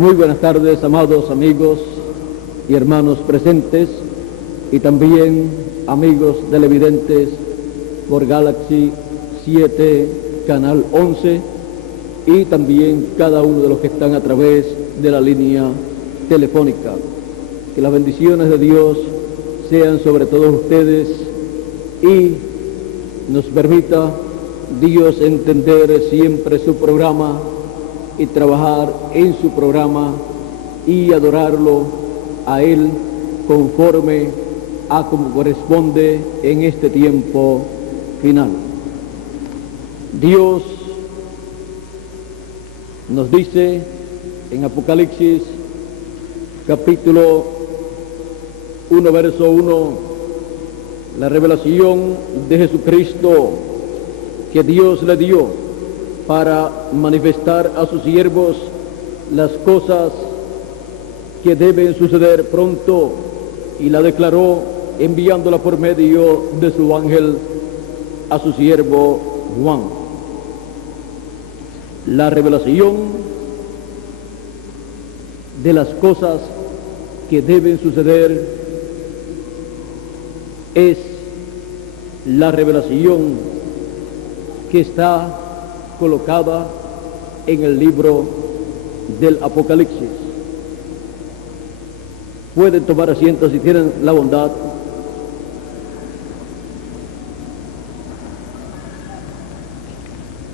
Muy buenas tardes, amados amigos y hermanos presentes, y también amigos televidentes por Galaxy 7, Canal 11, y también cada uno de los que están a través de la línea telefónica. Que las bendiciones de Dios sean sobre todos ustedes y nos permita Dios entender siempre su programa y trabajar en su programa y adorarlo a Él conforme a como corresponde en este tiempo final. Dios nos dice en Apocalipsis capítulo 1, verso 1, la revelación de Jesucristo que Dios le dio para manifestar a sus siervos las cosas que deben suceder pronto, y la declaró enviándola por medio de su ángel a su siervo Juan. La revelación de las cosas que deben suceder es la revelación que está colocada en el libro del Apocalipsis. Pueden tomar asiento si tienen la bondad.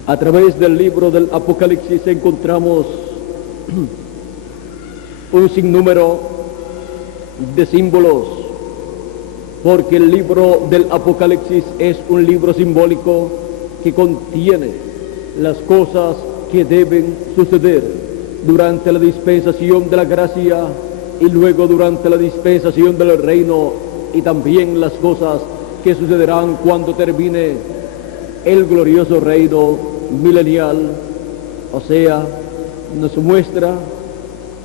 A través del libro del Apocalipsis encontramos un sinnúmero de símbolos, porque el libro del Apocalipsis es un libro simbólico que contiene las cosas que deben suceder durante la dispensación de la gracia y luego durante la dispensación del reino, y también las cosas que sucederán cuando termine el glorioso reino milenial. O sea, nos muestra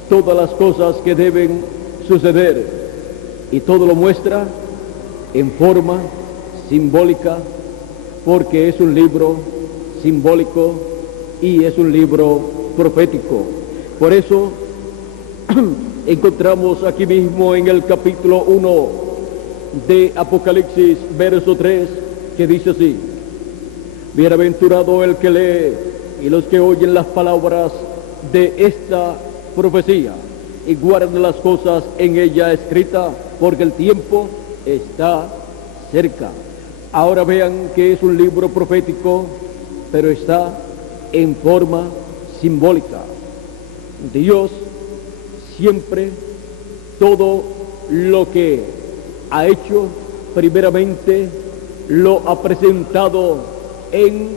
todas las cosas que deben suceder, y todo lo muestra en forma simbólica, porque es un libro simbólico y es un libro profético. Por eso encontramos aquí mismo en el capítulo 1 de Apocalipsis, verso 3, que dice así: bienaventurado el que lee y los que oyen las palabras de esta profecía y guardan las cosas en ella escritas, porque el tiempo está cerca. Ahora vean que es un libro profético, pero está en forma simbólica. Dios siempre, todo lo que ha hecho, primeramente lo ha presentado en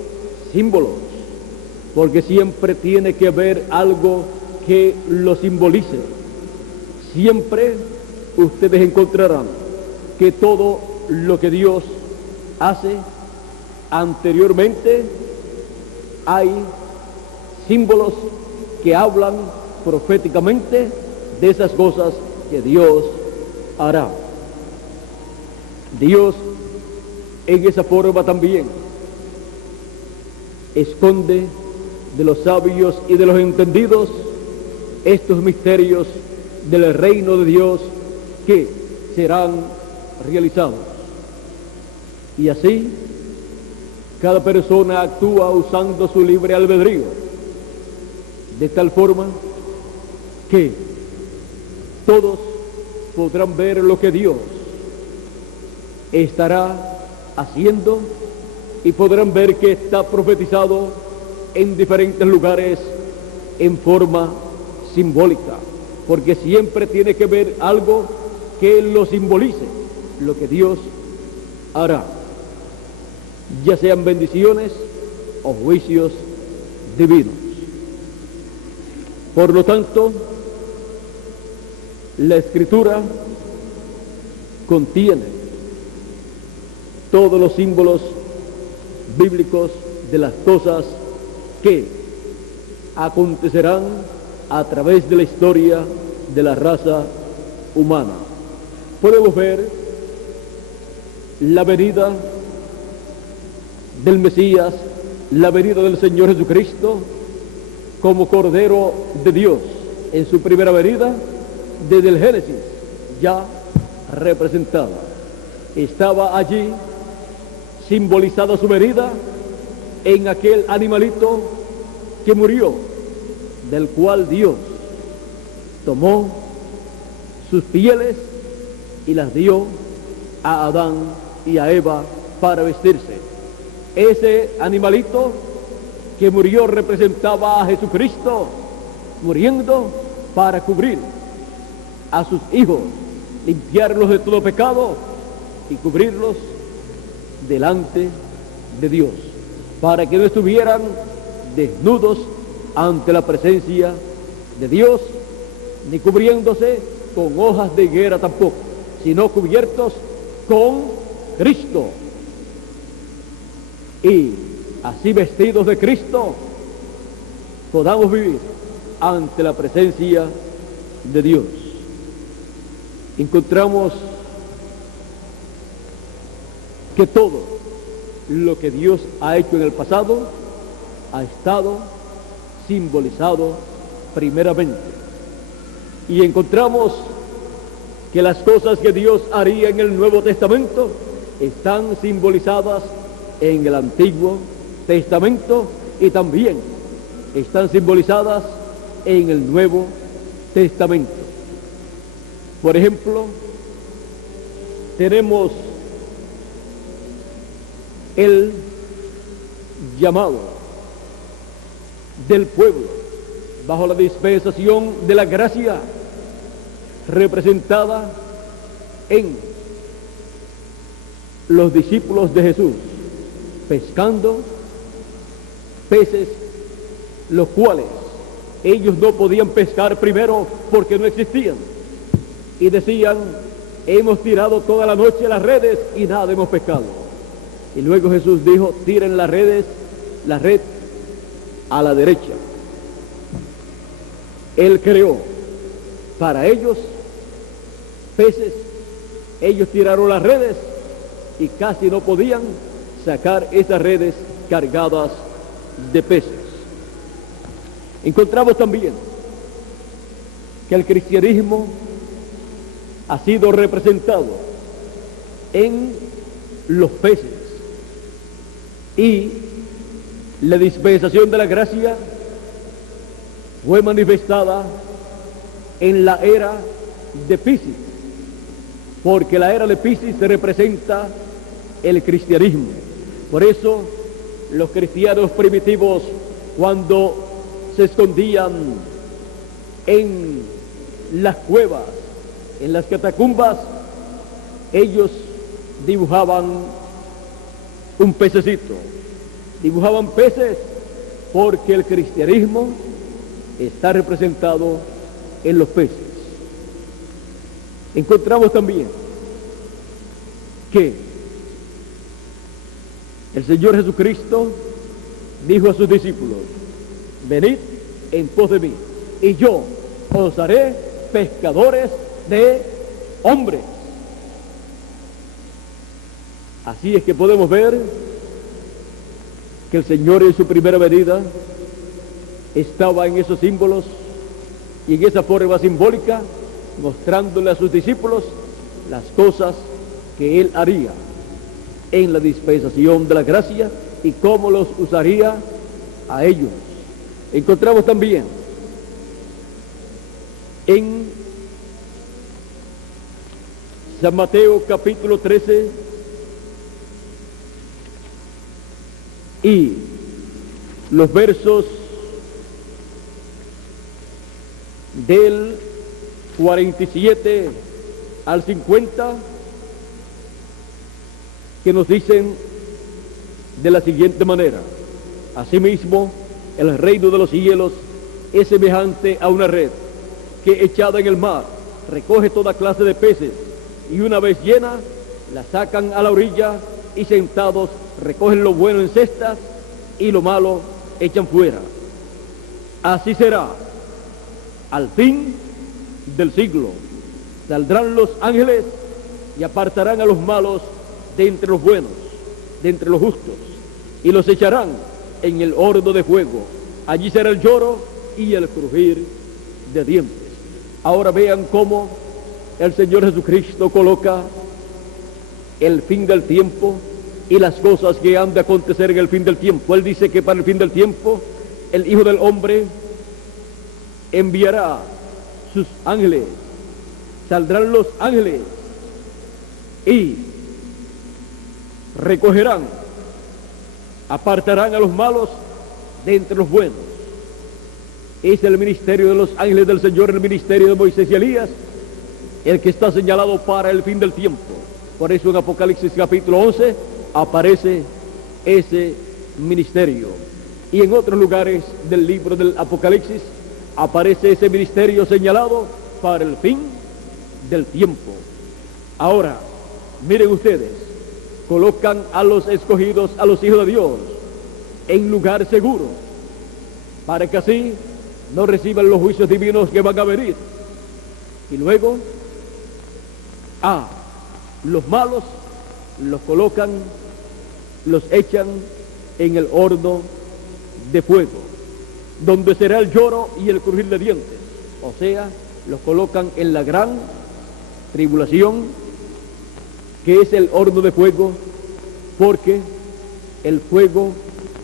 símbolos, porque siempre tiene que haber algo que lo simbolice. Siempre ustedes encontrarán que todo lo que Dios hace anteriormente hay símbolos que hablan proféticamente de esas cosas que Dios hará. Dios en esa forma también esconde de los sabios y de los entendidos estos misterios del reino de Dios que serán realizados. Y así cada persona actúa usando su libre albedrío, de tal forma que todos podrán ver lo que Dios estará haciendo, y podrán ver que está profetizado en diferentes lugares en forma simbólica, porque siempre tiene que haber algo que lo simbolice, lo que Dios hará, ya sean bendiciones o juicios divinos. Por lo tanto, la Escritura contiene todos los símbolos bíblicos de las cosas que acontecerán a través de la historia de la raza humana. Podemos ver la venida del Mesías, la venida del Señor Jesucristo como Cordero de Dios, en su primera venida, desde el Génesis, ya representada. Estaba allí simbolizada su venida en aquel animalito que murió, del cual Dios tomó sus pieles y las dio a Adán y a Eva para vestirse. Ese animalito que murió representaba a Jesucristo, muriendo para cubrir a sus hijos, limpiarlos de todo pecado y cubrirlos delante de Dios, para que no estuvieran desnudos ante la presencia de Dios, ni cubriéndose con hojas de higuera tampoco, sino cubiertos con Cristo. Y así vestidos de Cristo, podamos vivir ante la presencia de Dios. Encontramos que todo lo que Dios ha hecho en el pasado ha estado simbolizado primeramente. Y encontramos que las cosas que Dios haría en el Nuevo Testamento están simbolizadas en el Antiguo Testamento y también están simbolizadas en el Nuevo Testamento. Por ejemplo, tenemos el llamado del pueblo bajo la dispensación de la gracia, representada en los discípulos de Jesús pescando peces, los cuales ellos no podían pescar primero porque no existían, y decían: hemos tirado toda la noche las redes y nada hemos pescado. Y luego Jesús dijo: tiren la red a la derecha. Él creó para ellos peces, ellos tiraron las redes y casi no podían sacar esas redes cargadas de peces. Encontramos también que el cristianismo ha sido representado en los peces, y la dispensación de la gracia fue manifestada en la era de Piscis, porque la era de Piscis representa el cristianismo. Por eso los cristianos primitivos, cuando se escondían en las cuevas, en las catacumbas, ellos dibujaban un pececito, dibujaban peces, porque el cristianismo está representado en los peces. Encontramos también que el Señor Jesucristo dijo a sus discípulos: venid en pos de mí, y yo os haré pescadores de hombres. Así es que podemos ver que el Señor en su primera venida estaba en esos símbolos y en esa forma simbólica, mostrándole a sus discípulos las cosas que Él haría en la dispensación de la gracia y cómo los usaría a ellos. Encontramos también en San Mateo capítulo 13 y los versos del 47 al 50, que nos dicen de la siguiente manera: asimismo, el reino de los cielos es semejante a una red que, echada en el mar, recoge toda clase de peces, y una vez llena, la sacan a la orilla, y sentados recogen lo bueno en cestas y lo malo echan fuera. Así será al fin del siglo. Saldrán los ángeles y apartarán a los malos de entre los buenos, de entre los justos, y los echarán en el horno de fuego. Allí será el lloro y el crujir de dientes. Ahora vean cómo el Señor Jesucristo coloca el fin del tiempo y las cosas que han de acontecer en el fin del tiempo. Él dice que para el fin del tiempo el Hijo del Hombre enviará sus ángeles, saldrán los ángeles y recogerán, apartarán a los malos de entre los buenos. Es el ministerio de los ángeles del Señor, el ministerio de Moisés y Elías, el que está señalado para el fin del tiempo. Por eso en Apocalipsis capítulo 11 aparece ese ministerio. Y en otros lugares del libro del Apocalipsis aparece ese ministerio señalado para el fin del tiempo. Ahora, miren ustedes, colocan a los escogidos, a los hijos de Dios, en lugar seguro, para que así no reciban los juicios divinos que van a venir. Y luego, a los malos los colocan, los echan en el horno de fuego, donde será el lloro y el crujir de dientes. O sea, los colocan en la gran tribulación, que es el horno de fuego, porque el fuego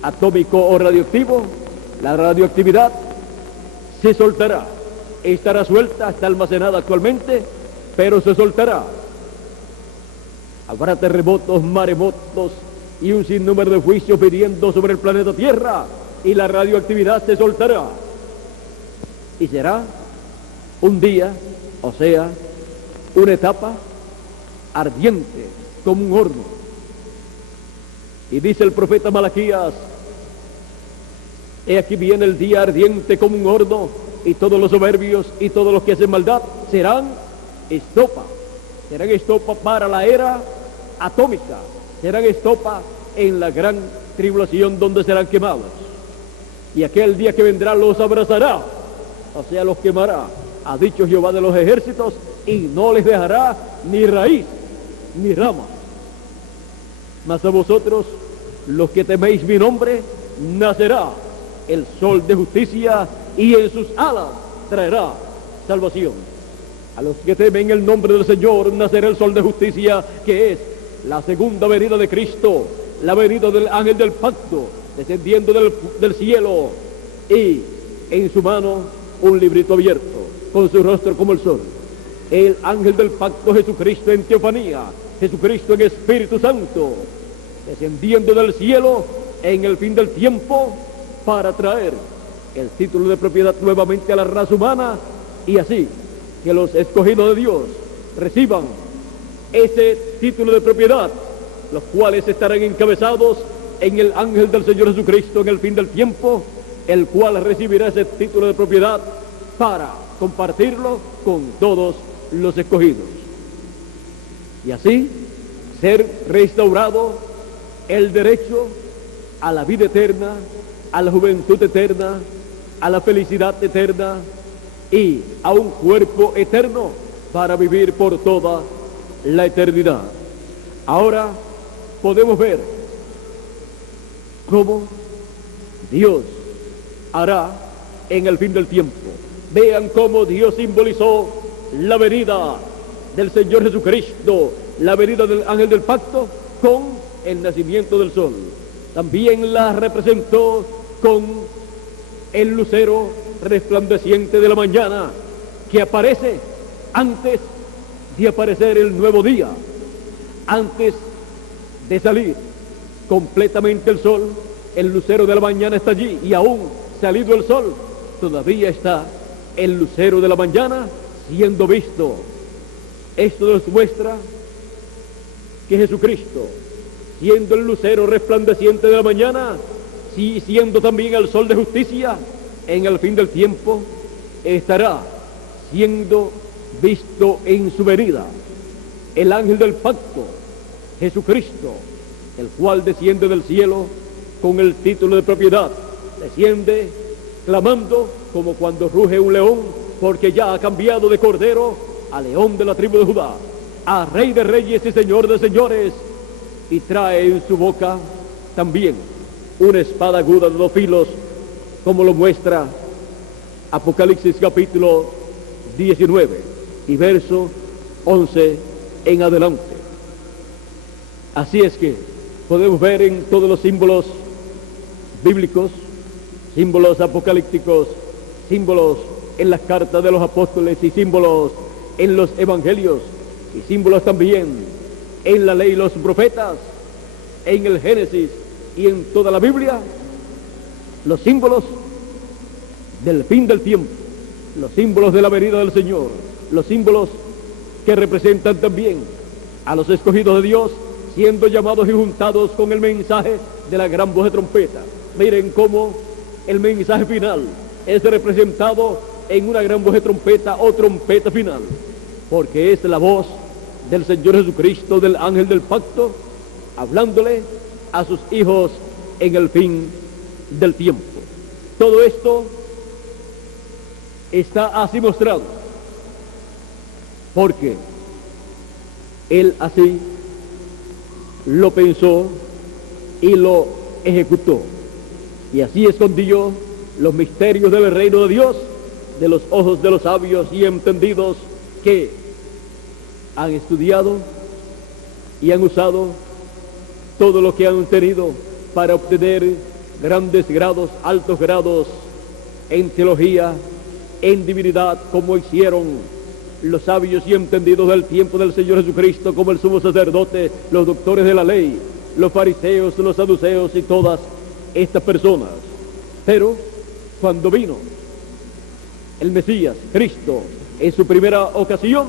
atómico o radioactivo, la radioactividad, se soltará. Estará suelta, está almacenada actualmente, pero se soltará. Habrá terremotos, maremotos y un sinnúmero de juicios viniendo sobre el planeta Tierra, y la radioactividad se soltará. Y será un día, o sea, una etapa ardiente como un horno. Y dice el profeta Malaquías: he aquí viene el día ardiente como un horno, y todos los soberbios y todos los que hacen maldad serán estopa para la era atómica, serán estopa en la gran tribulación donde serán quemados. Y aquel día que vendrá los abrazará, o sea, los quemará, ha dicho Jehová de los ejércitos, y no les dejará ni raíz ni rama. Mas a vosotros, los que teméis mi nombre, nacerá el sol de justicia, y en sus alas traerá salvación. A los que temen el nombre del Señor nacerá el sol de justicia, que es la segunda venida de Cristo, la venida del ángel del pacto, descendiendo del cielo, y en su mano un librito abierto, con su rostro como el sol. El ángel del pacto, Jesucristo en teofanía, Jesucristo en Espíritu Santo, descendiendo del cielo en el fin del tiempo para traer el título de propiedad nuevamente a la raza humana, y así que los escogidos de Dios reciban ese título de propiedad, los cuales estarán encabezados en el ángel del Señor Jesucristo en el fin del tiempo, el cual recibirá ese título de propiedad para compartirlo con todos los escogidos. Y así ser restaurado el derecho a la vida eterna, a la juventud eterna, a la felicidad eterna y a un cuerpo eterno para vivir por toda la eternidad. Ahora podemos ver cómo Dios hará en el fin del tiempo. Vean cómo Dios simbolizó la venida del Señor Jesucristo, la venida del ángel del pacto, con el nacimiento del sol. También la representó con el lucero resplandeciente de la mañana, que aparece antes de aparecer el nuevo día, antes de salir completamente el sol. El lucero de la mañana está allí, y aún salido el sol, todavía está el lucero de la mañana siendo visto. Esto nos muestra que Jesucristo, siendo el lucero resplandeciente de la mañana, y siendo también el sol de justicia, en el fin del tiempo estará siendo visto en su venida. El ángel del pacto, Jesucristo, el cual desciende del cielo con el título de propiedad, desciende clamando como cuando ruge un león, porque ya ha cambiado de cordero a león de la tribu de Judá, a rey de reyes y señor de señores, y trae en su boca también una espada aguda de 2 filos, como lo muestra Apocalipsis capítulo 19 y verso 11 en adelante. Así es que podemos ver en todos los símbolos bíblicos, símbolos apocalípticos, símbolos en las cartas de los apóstoles y símbolos en los evangelios y símbolos también en la ley y los profetas, en el Génesis y en toda la Biblia, los símbolos del fin del tiempo, los símbolos de la venida del Señor, los símbolos que representan también a los escogidos de Dios siendo llamados y juntados con el mensaje de la gran voz de trompeta. Miren cómo el mensaje final es representado en una gran voz de trompeta o trompeta final, porque es la voz del Señor Jesucristo, del ángel del pacto, hablándole a sus hijos en el fin del tiempo. Todo esto está así mostrado, porque Él así lo pensó y lo ejecutó, y así escondió los misterios del reino de Dios de los ojos de los sabios y entendidos que han estudiado y han usado todo lo que han tenido para obtener grandes grados, altos grados en teología, en divinidad, como hicieron los sabios y entendidos del tiempo del Señor Jesucristo, como el sumo sacerdote, los doctores de la ley, los fariseos, los saduceos y todas estas personas. Pero cuando vino el Mesías, Cristo, en su primera ocasión,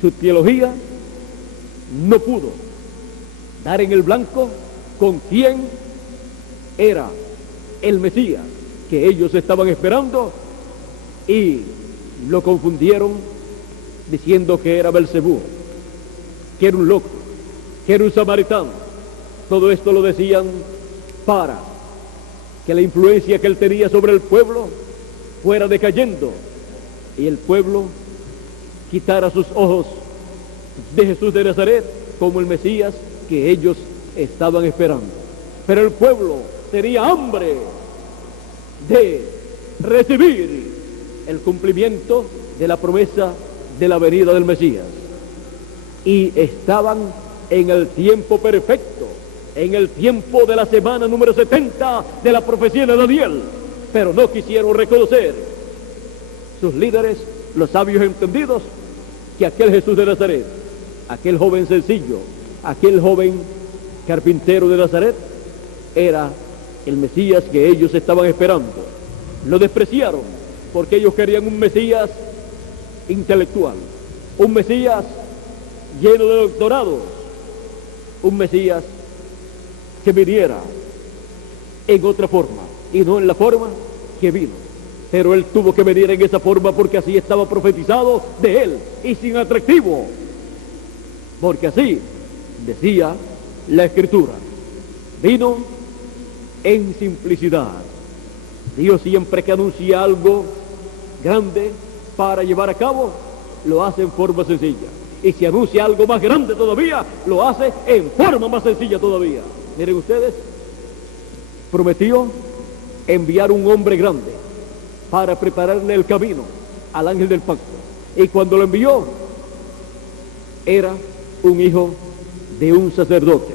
su teología no pudo dar en el blanco con quién era el Mesías que ellos estaban esperando, y lo confundieron diciendo que era Belcebú, que era un loco, que era un samaritano. Todo esto lo decían para que la influencia que él tenía sobre el pueblo fuera decayendo y el pueblo quitara sus ojos de Jesús de Nazaret como el Mesías que ellos estaban esperando. Pero el pueblo tenía hambre de recibir el cumplimiento de la promesa de la venida del Mesías, y estaban en el tiempo perfecto, en el tiempo de la semana número 70 de la profecía de Daniel, pero no quisieron reconocer sus líderes, los sabios entendidos, que aquel Jesús de Nazaret, aquel joven sencillo, aquel joven carpintero de Nazaret, era el Mesías que ellos estaban esperando. Lo despreciaron porque ellos querían un Mesías intelectual, un Mesías lleno de doctorados, un Mesías que viniera en otra forma y no en la forma que vino. Pero él tuvo que venir en esa forma porque así estaba profetizado de él, y sin atractivo, porque así decía la Escritura. Vino en simplicidad. Dios siempre que anuncia algo grande para llevar a cabo, lo hace en forma sencilla. Y si anuncia algo más grande todavía, lo hace en forma más sencilla todavía. Miren ustedes, prometió enviar un hombre grande para prepararle el camino al ángel del pacto. Y cuando lo envió, era un hijo de un sacerdote,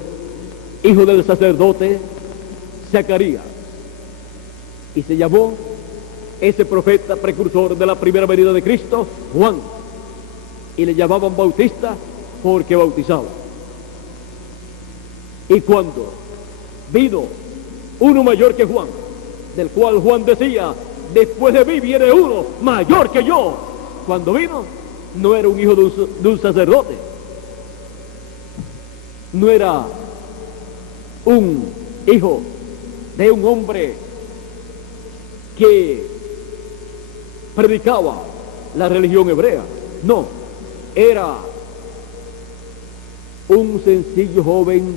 hijo del sacerdote Zacarías, y se llamó ese profeta precursor de la primera venida de Cristo, Juan, y le llamaban Bautista porque bautizaba. Y cuando vino uno mayor que Juan, del cual Juan decía: después de mí viene uno mayor que yo, cuando vino, no era un hijo de un sacerdote, no era un hijo de un hombre que predicaba la religión hebrea, no, era un sencillo joven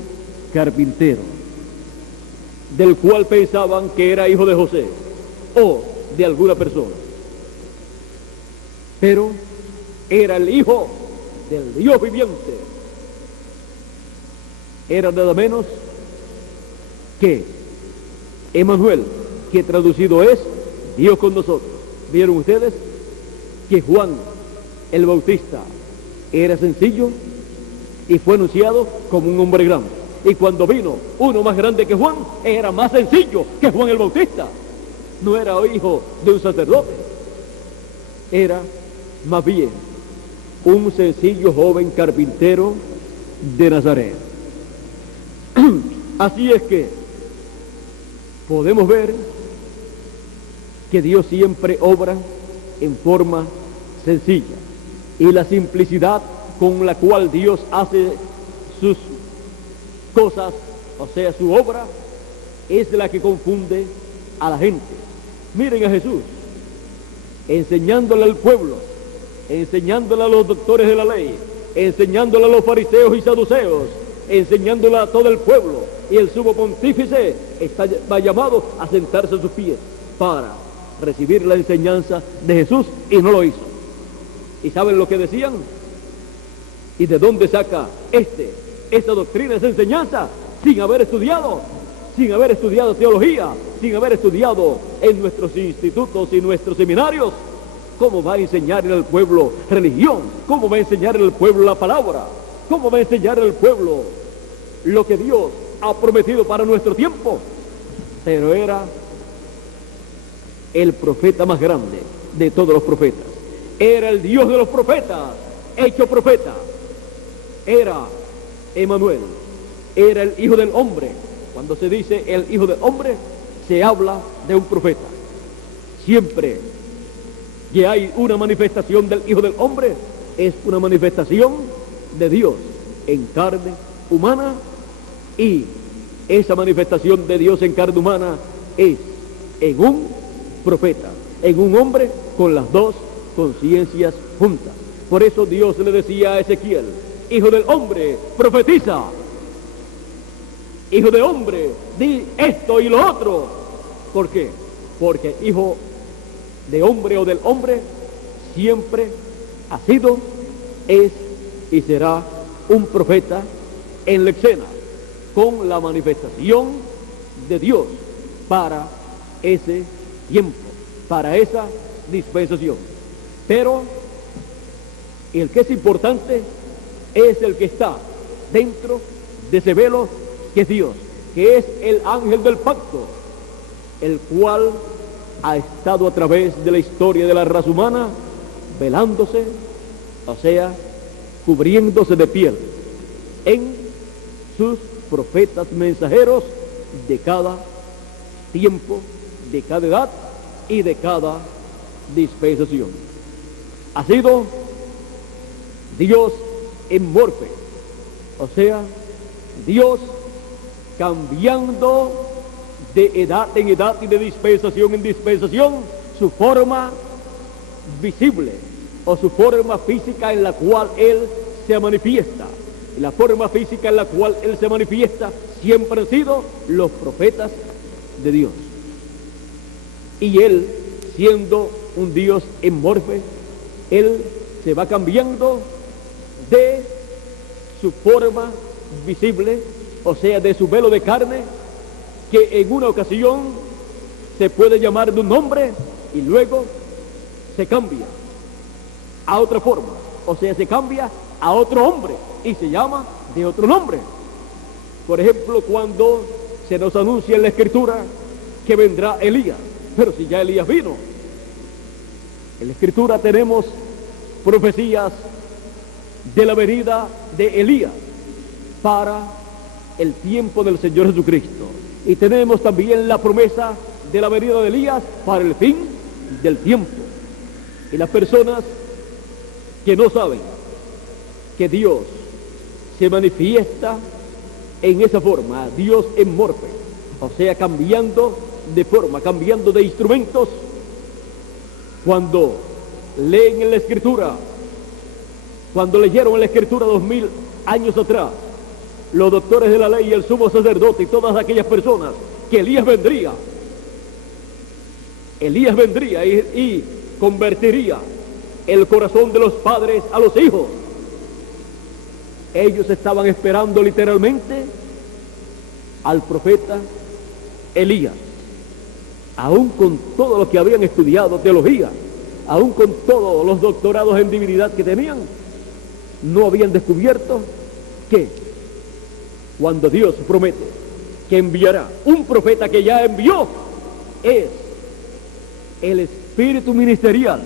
carpintero, del cual pensaban que era hijo de José o de alguna persona, pero era el hijo del Dios viviente. Era nada menos que Emmanuel, que traducido es Dios con nosotros. ¿Vieron ustedes que Juan el Bautista era sencillo y fue anunciado como un hombre grande? Y cuando vino uno más grande que Juan, era más sencillo que Juan el Bautista. No era hijo de un sacerdote, era más bien un sencillo joven carpintero de Nazaret. Así es que podemos ver que Dios siempre obra en forma sencilla, y la simplicidad con la cual Dios hace sus cosas, o sea, su obra, es la que confunde a la gente. Miren a Jesús enseñándole al pueblo, enseñándole a los doctores de la ley, enseñándole a los fariseos y saduceos, enseñándole a todo el pueblo, y el sumo pontífice va llamado a sentarse a sus pies para recibir la enseñanza de Jesús, y no lo hizo. ¿Y saben lo que decían? ¿Y de dónde saca esa doctrina, esa enseñanza? Sin haber estudiado teología, sin haber estudiado en nuestros institutos y nuestros seminarios. ¿Cómo va a enseñar al pueblo religión? ¿Cómo va a enseñar al pueblo la palabra? ¿Cómo va a enseñar al pueblo lo que Dios ha prometido para nuestro tiempo? Pero era el profeta más grande de todos los profetas. Era el Dios de los profetas, hecho profeta. Era Emmanuel, era el Hijo del Hombre. Cuando se dice el Hijo del Hombre, se habla de un profeta. Siempre que hay una manifestación del Hijo del Hombre, es una manifestación de Dios en carne humana, y esa manifestación de Dios en carne humana es en un profeta, en un hombre con las dos conciencias juntas. Por eso Dios le decía a Ezequiel: Hijo del hombre, profetiza. Hijo de hombre, di esto y lo otro. ¿Por qué? Porque hijo de hombre o del hombre siempre ha sido, es y será un profeta en la escena, con la manifestación de Dios para ese tiempo, para esa dispensación. Pero el que es importante es el que está dentro de ese velo, que es Dios, que es el ángel del pacto, el cual ha estado a través de la historia de la raza humana velándose, o sea, cubriéndose de piel en sus profetas mensajeros de cada tiempo, de cada edad y de cada dispensación. Ha sido Dios en morfe, o sea, Dios cambiando de edad en edad y de dispensación en dispensación su forma visible o su forma física en la cual Él se manifiesta. Y la forma física en la cual Él se manifiesta siempre han sido los profetas de Dios. Y Él, siendo un Dios en morfe, Él se va cambiando de su forma visible, o sea, de su velo de carne, que en una ocasión se puede llamar de un nombre y luego se cambia a otra forma, o sea, se cambia a otro hombre y se llama de otro nombre. Por ejemplo, cuando se nos anuncia en la Escritura que vendrá Elías, pero si ya Elías vino. En la Escritura tenemos profecías de la venida de Elías para el tiempo del Señor Jesucristo, y tenemos también la promesa de la venida de Elías para el fin del tiempo. Y las personas que no saben que Dios se manifiesta en esa forma, Dios en morfe, o sea, cambiando de forma, cambiando de instrumentos, cuando leen en la Escritura, cuando leyeron en la Escritura 2000 años atrás, los doctores de la ley y el sumo sacerdote y todas aquellas personas, que Elías vendría y convertiría el corazón de los padres a los hijos. Ellos estaban esperando literalmente al profeta Elías. aún con todo lo que habían estudiado, teología, aún con todos los doctorados en divinidad que tenían, no habían descubierto que cuando Dios promete que enviará un profeta que ya envió, es el espíritu ministerial,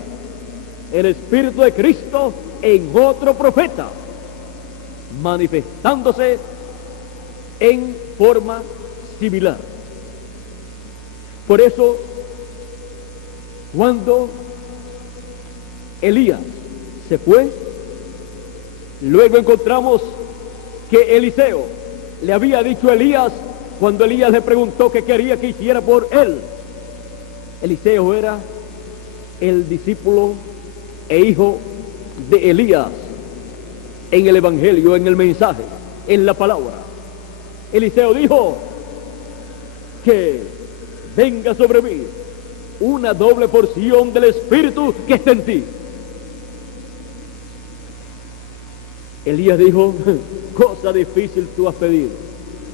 el espíritu de Cristo en otro profeta, manifestándose en forma similar. Por eso, cuando Elías se fue, luego encontramos que Eliseo le había dicho a Elías, cuando Elías le preguntó qué quería que hiciera por él. Eliseo era el discípulo e hijo de Elías en el evangelio, en el mensaje, en la palabra. Eliseo dijo que venga sobre mí una doble porción del Espíritu que está en ti. Elías dijo, cosa difícil tú has pedido.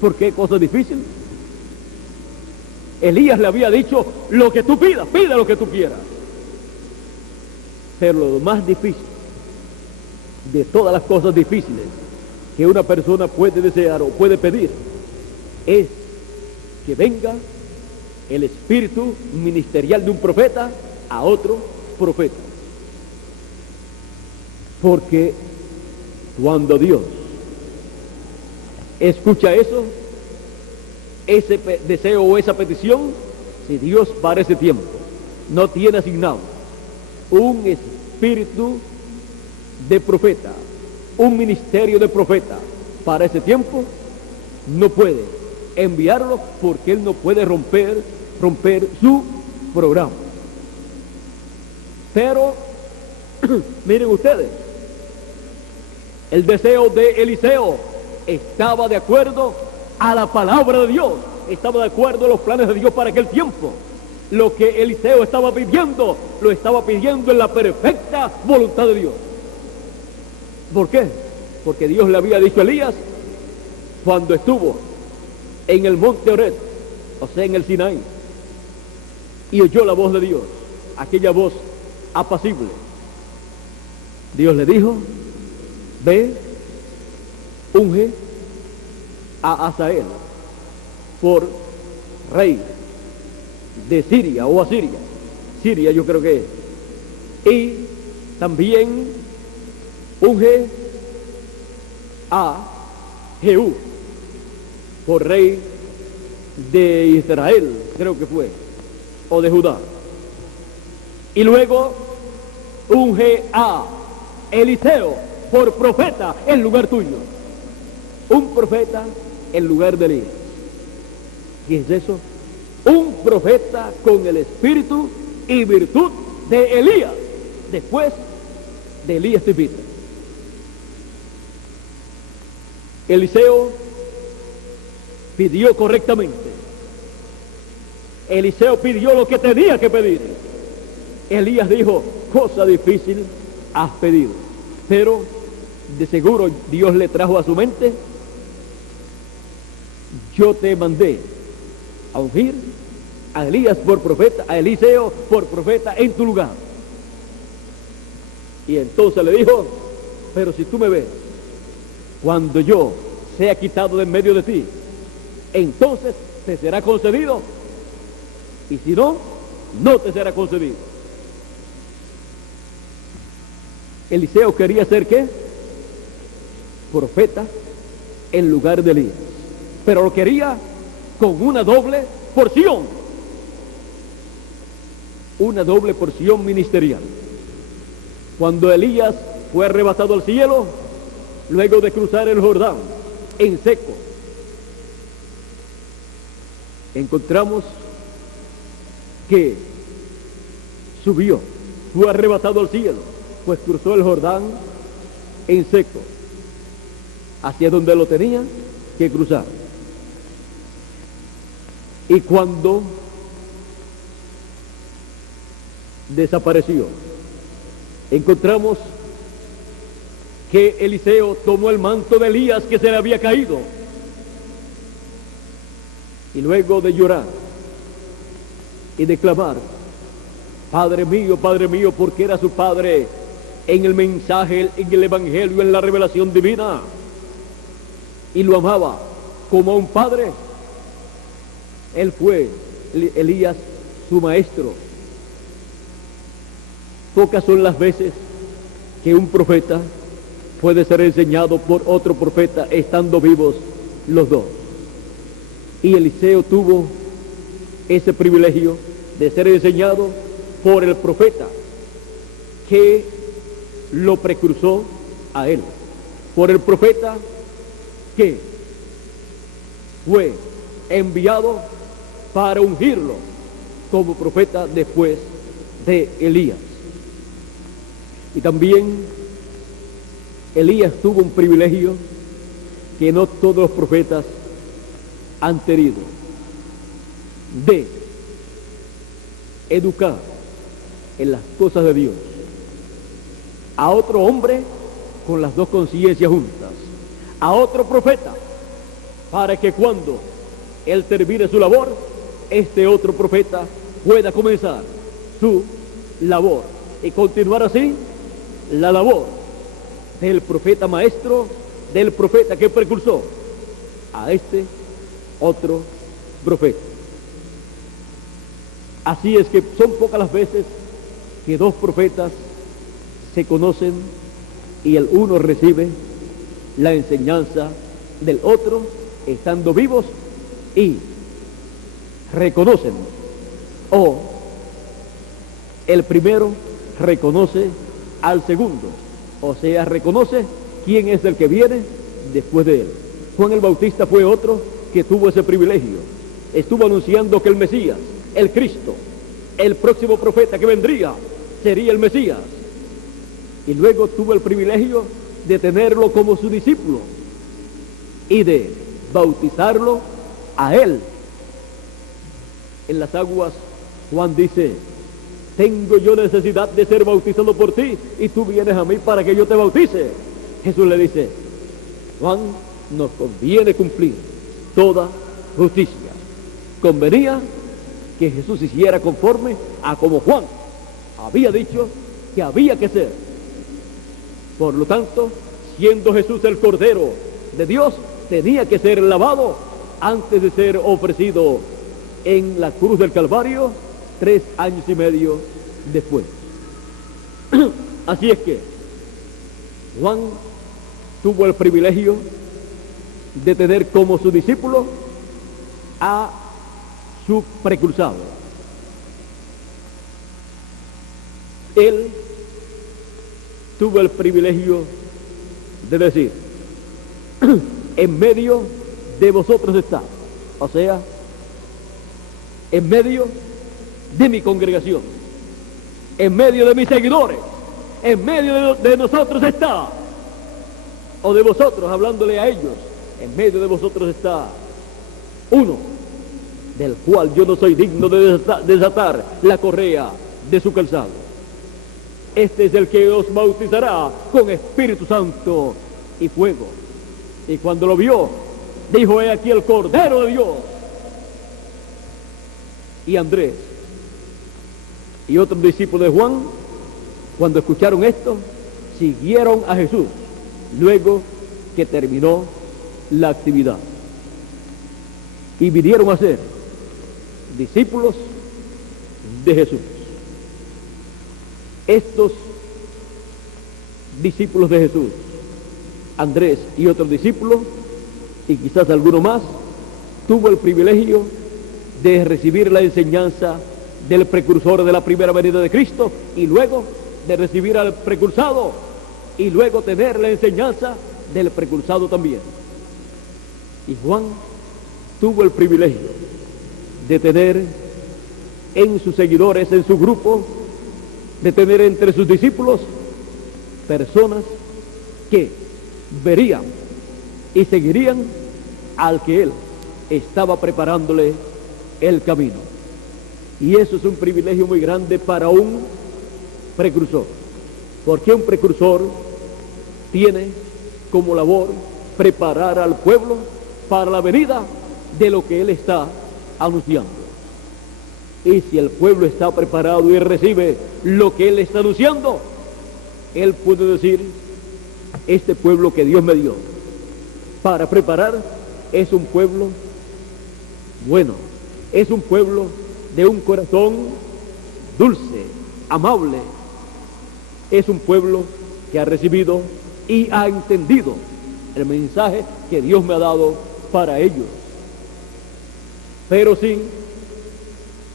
¿Por qué cosa difícil? Elías le había dicho, lo que tú pidas, pide lo que tú quieras. Pero lo más difícil de todas las cosas difíciles que una persona puede desear o puede pedir es que venga el espíritu ministerial de un profeta a otro profeta. Porque cuando Dios escucha eso, ese deseo o esa petición, si Dios para ese tiempo no tiene asignado un espíritu de profeta, un ministerio de profeta para ese tiempo, no puede enviarlo, porque él no puede romper su programa. Pero miren ustedes, el deseo de Eliseo estaba de acuerdo a la palabra de Dios, estaba de acuerdo a los planes de Dios para aquel tiempo. Lo que Eliseo estaba pidiendo, lo estaba pidiendo en la perfecta voluntad de Dios. ¿Por qué? Porque Dios le había dicho a Elías, cuando estuvo en el monte Horeb, o sea, en el Sinaí, y oyó la voz de Dios, aquella voz apacible, Dios le dijo, ve, unge a Hazael por rey de Siria o Asiria, Siria yo creo que es, y también unge a Jehú por rey de Israel, creo que fue, o de Judá, y luego unge a Eliseo por profeta en lugar tuyo, un profeta en lugar de Elías. ¿Qué es eso? Un profeta con el espíritu y virtud de Elías, después de Elías Tibita. Eliseo pidió correctamente. Eliseo pidió lo que tenía que pedir. Elías dijo, cosa difícil has pedido. Pero de seguro Dios le trajo a su mente, yo te mandé a ungir a Elías por profeta, a Eliseo por profeta en tu lugar. Y entonces le dijo, pero si tú me ves, cuando yo sea quitado de en medio de ti, entonces te será concedido, y si no, no te será concedido. Eliseo quería ser ¿qué? Profeta en lugar de Elías, pero lo quería con una doble porción ministerial. Cuando Elías fue arrebatado al cielo, luego de cruzar el Jordán en seco, encontramos que subió, fue arrebatado al cielo, pues cruzó el Jordán en seco, hacia donde lo tenía que cruzar. Y cuando desapareció, encontramos que Eliseo tomó el manto de Elías que se le había caído, y luego de llorar y de clamar: Padre mío, porque era su Padre en el mensaje, en el Evangelio, en la revelación divina, y lo amaba como a un padre. Él fue, Elías, su maestro. Pocas son las veces que un profeta puede ser enseñado por otro profeta estando vivos los dos. Y Eliseo tuvo ese privilegio de ser enseñado por el profeta que lo precursó a él, por el profeta que fue enviado para ungirlo como profeta después de Elías. Y también Elías tuvo un privilegio que no todos los profetas han tenido, de educar en las cosas de Dios a otro hombre con las dos conciencias juntas, a otro profeta, para que cuando él termine su labor, este otro profeta pueda comenzar su labor y continuar así la labor del profeta maestro, del profeta que precursó a este otro profeta. Así es que son pocas las veces que dos profetas se conocen y el uno recibe la enseñanza del otro estando vivos y reconocen, o el primero reconoce al segundo, o sea, reconoce quién es el que viene después de él. Juan el Bautista fue otro que tuvo ese privilegio. Estuvo anunciando que el Mesías, el Cristo, el próximo profeta que vendría, sería el Mesías. Y luego tuvo el privilegio de tenerlo como su discípulo y de bautizarlo a él en las aguas. Juan dice: tengo yo necesidad de ser bautizado por ti y tú vienes a mí para que yo te bautice. Jesús le dice: Juan, nos conviene cumplir toda justicia. Convenía que Jesús hiciera conforme a como Juan había dicho que había que ser. Por lo tanto, siendo Jesús el Cordero de Dios, tenía que ser lavado antes de ser ofrecido en la cruz del Calvario 3 años y medio después. Así es que Juan tuvo el privilegio de tener como su discípulo a su precursado. Él tuvo el privilegio de decir: en medio de vosotros está, o sea, en medio de mi congregación, en medio de mis seguidores, en medio de nosotros está, o de vosotros, hablándole a ellos, en medio de vosotros está uno del cual yo no soy digno de desatar la correa de su calzado. Este es el que os bautizará con Espíritu Santo y fuego. Y cuando lo vio, dijo: he aquí el Cordero de Dios. Y Andrés y otros discípulos de Juan, cuando escucharon esto, siguieron a Jesús luego que terminó la actividad, y vinieron a ser discípulos de Jesús. Estos discípulos de Jesús, Andrés y otros discípulos, y quizás alguno más, tuvo el privilegio de recibir la enseñanza del precursor de la primera venida de Cristo, y luego de recibir al precursado, y luego tener la enseñanza del precursado también. Y Juan tuvo el privilegio de tener en sus seguidores, en su grupo, de tener entre sus discípulos personas que verían y seguirían al que él estaba preparándole el camino. Y eso es un privilegio muy grande para un precursor, porque un precursor tiene como labor preparar al pueblo para la venida de lo que él está anunciando. Y si el pueblo está preparado y recibe lo que Él está anunciando, Él puede decir, este pueblo que Dios me dio para preparar es un pueblo bueno, es un pueblo de un corazón dulce, amable, es un pueblo que ha recibido y ha entendido el mensaje que Dios me ha dado para ellos. Pero sí,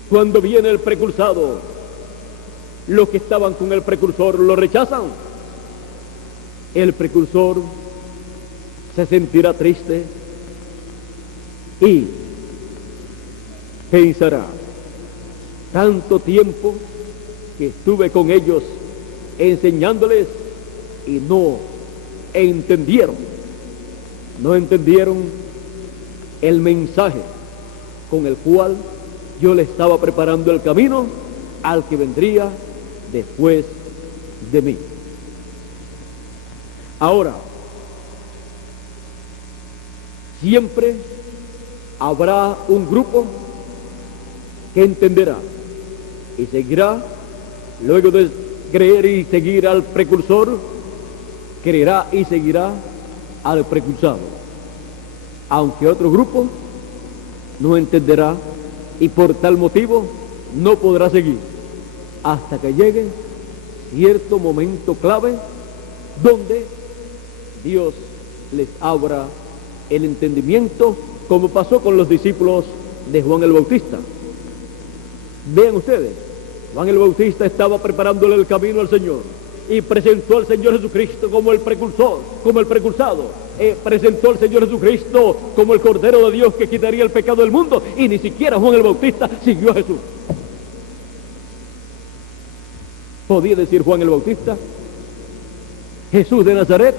cuando viene el precursado, los que estaban con el precursor lo rechazan. El precursor se sentirá triste y pensará, tanto tiempo que estuve con ellos enseñándoles y no entendieron el mensaje con el cual yo le estaba preparando el camino al que vendría después de mí. Ahora, siempre habrá un grupo que entenderá y seguirá, luego de creer y seguir al precursor, creerá y seguirá al precursado. Aunque otro grupo no entenderá y por tal motivo no podrá seguir hasta que llegue cierto momento clave donde Dios les abra el entendimiento, como pasó con los discípulos de Juan el Bautista. Vean ustedes, Juan el Bautista estaba preparándole el camino al Señor y presentó al Señor Jesucristo como el precursor, como el precursado. Presentó al Señor Jesucristo como el Cordero de Dios que quitaría el pecado del mundo, y ni siquiera Juan el Bautista siguió a Jesús. Podía decir Juan el Bautista, Jesús de Nazaret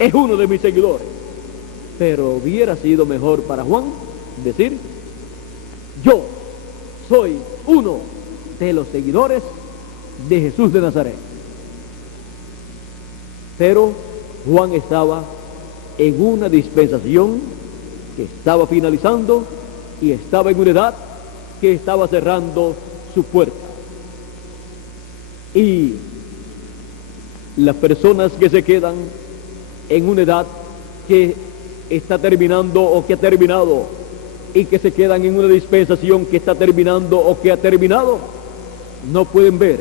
es uno de mis seguidores, pero hubiera sido mejor para Juan decir, yo soy uno de los seguidores de Jesús de Nazaret. Pero Juan estaba en una dispensación que estaba finalizando y estaba en una edad que estaba cerrando su puerta. Y las personas que se quedan en una edad que está terminando o que ha terminado, y que se quedan en una dispensación que está terminando o que ha terminado, no pueden ver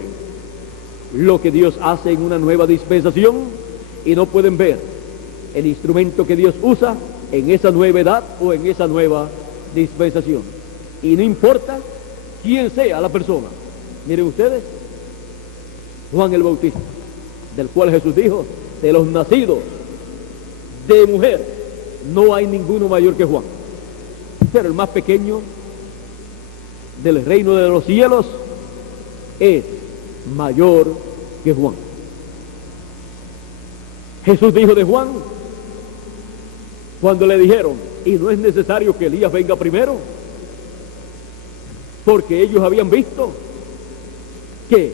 lo que Dios hace en una nueva dispensación y no pueden ver el instrumento que Dios usa en esa nueva edad o en esa nueva dispensación. Y no importa quién sea la persona. Miren ustedes, Juan el Bautista, del cual Jesús dijo, de los nacidos de mujer no hay ninguno mayor que Juan, pero el más pequeño del reino de los cielos es mayor que Juan. Jesús dijo de Juan, cuando le dijeron, y no es necesario que Elías venga primero, porque ellos habían visto que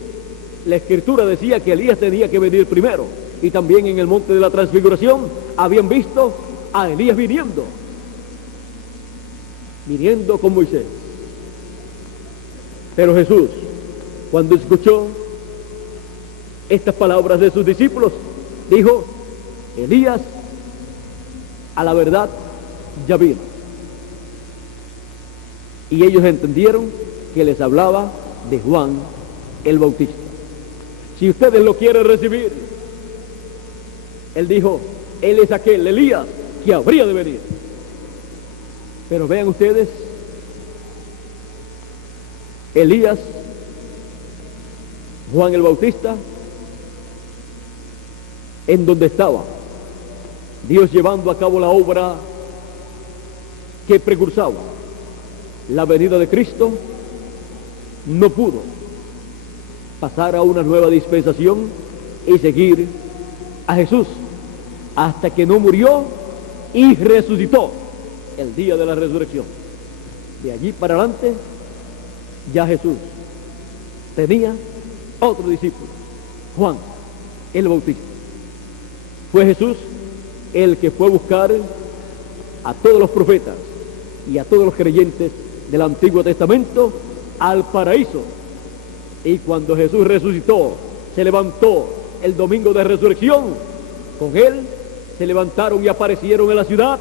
la Escritura decía que Elías tenía que venir primero, y también en el monte de la transfiguración habían visto a Elías viniendo con Moisés. Pero Jesús, cuando escuchó estas palabras de sus discípulos, dijo, Elías a la verdad ya vino. Y ellos entendieron que les hablaba de Juan el Bautista. Si ustedes lo quieren recibir, él dijo, él es aquel Elías que habría de venir. Pero vean ustedes, Elías, Juan el Bautista, en donde estaba Dios llevando a cabo la obra que precursaba la venida de Cristo, no pudo pasar a una nueva dispensación y seguir a Jesús hasta que no murió y resucitó el día de la resurrección. De allí para adelante ya Jesús tenía otro discípulo, Juan el Bautista. Fue Jesús el que fue a buscar a todos los profetas y a todos los creyentes del Antiguo Testamento al paraíso. Y cuando Jesús resucitó, se levantó el domingo de resurrección, con él se levantaron y aparecieron en la ciudad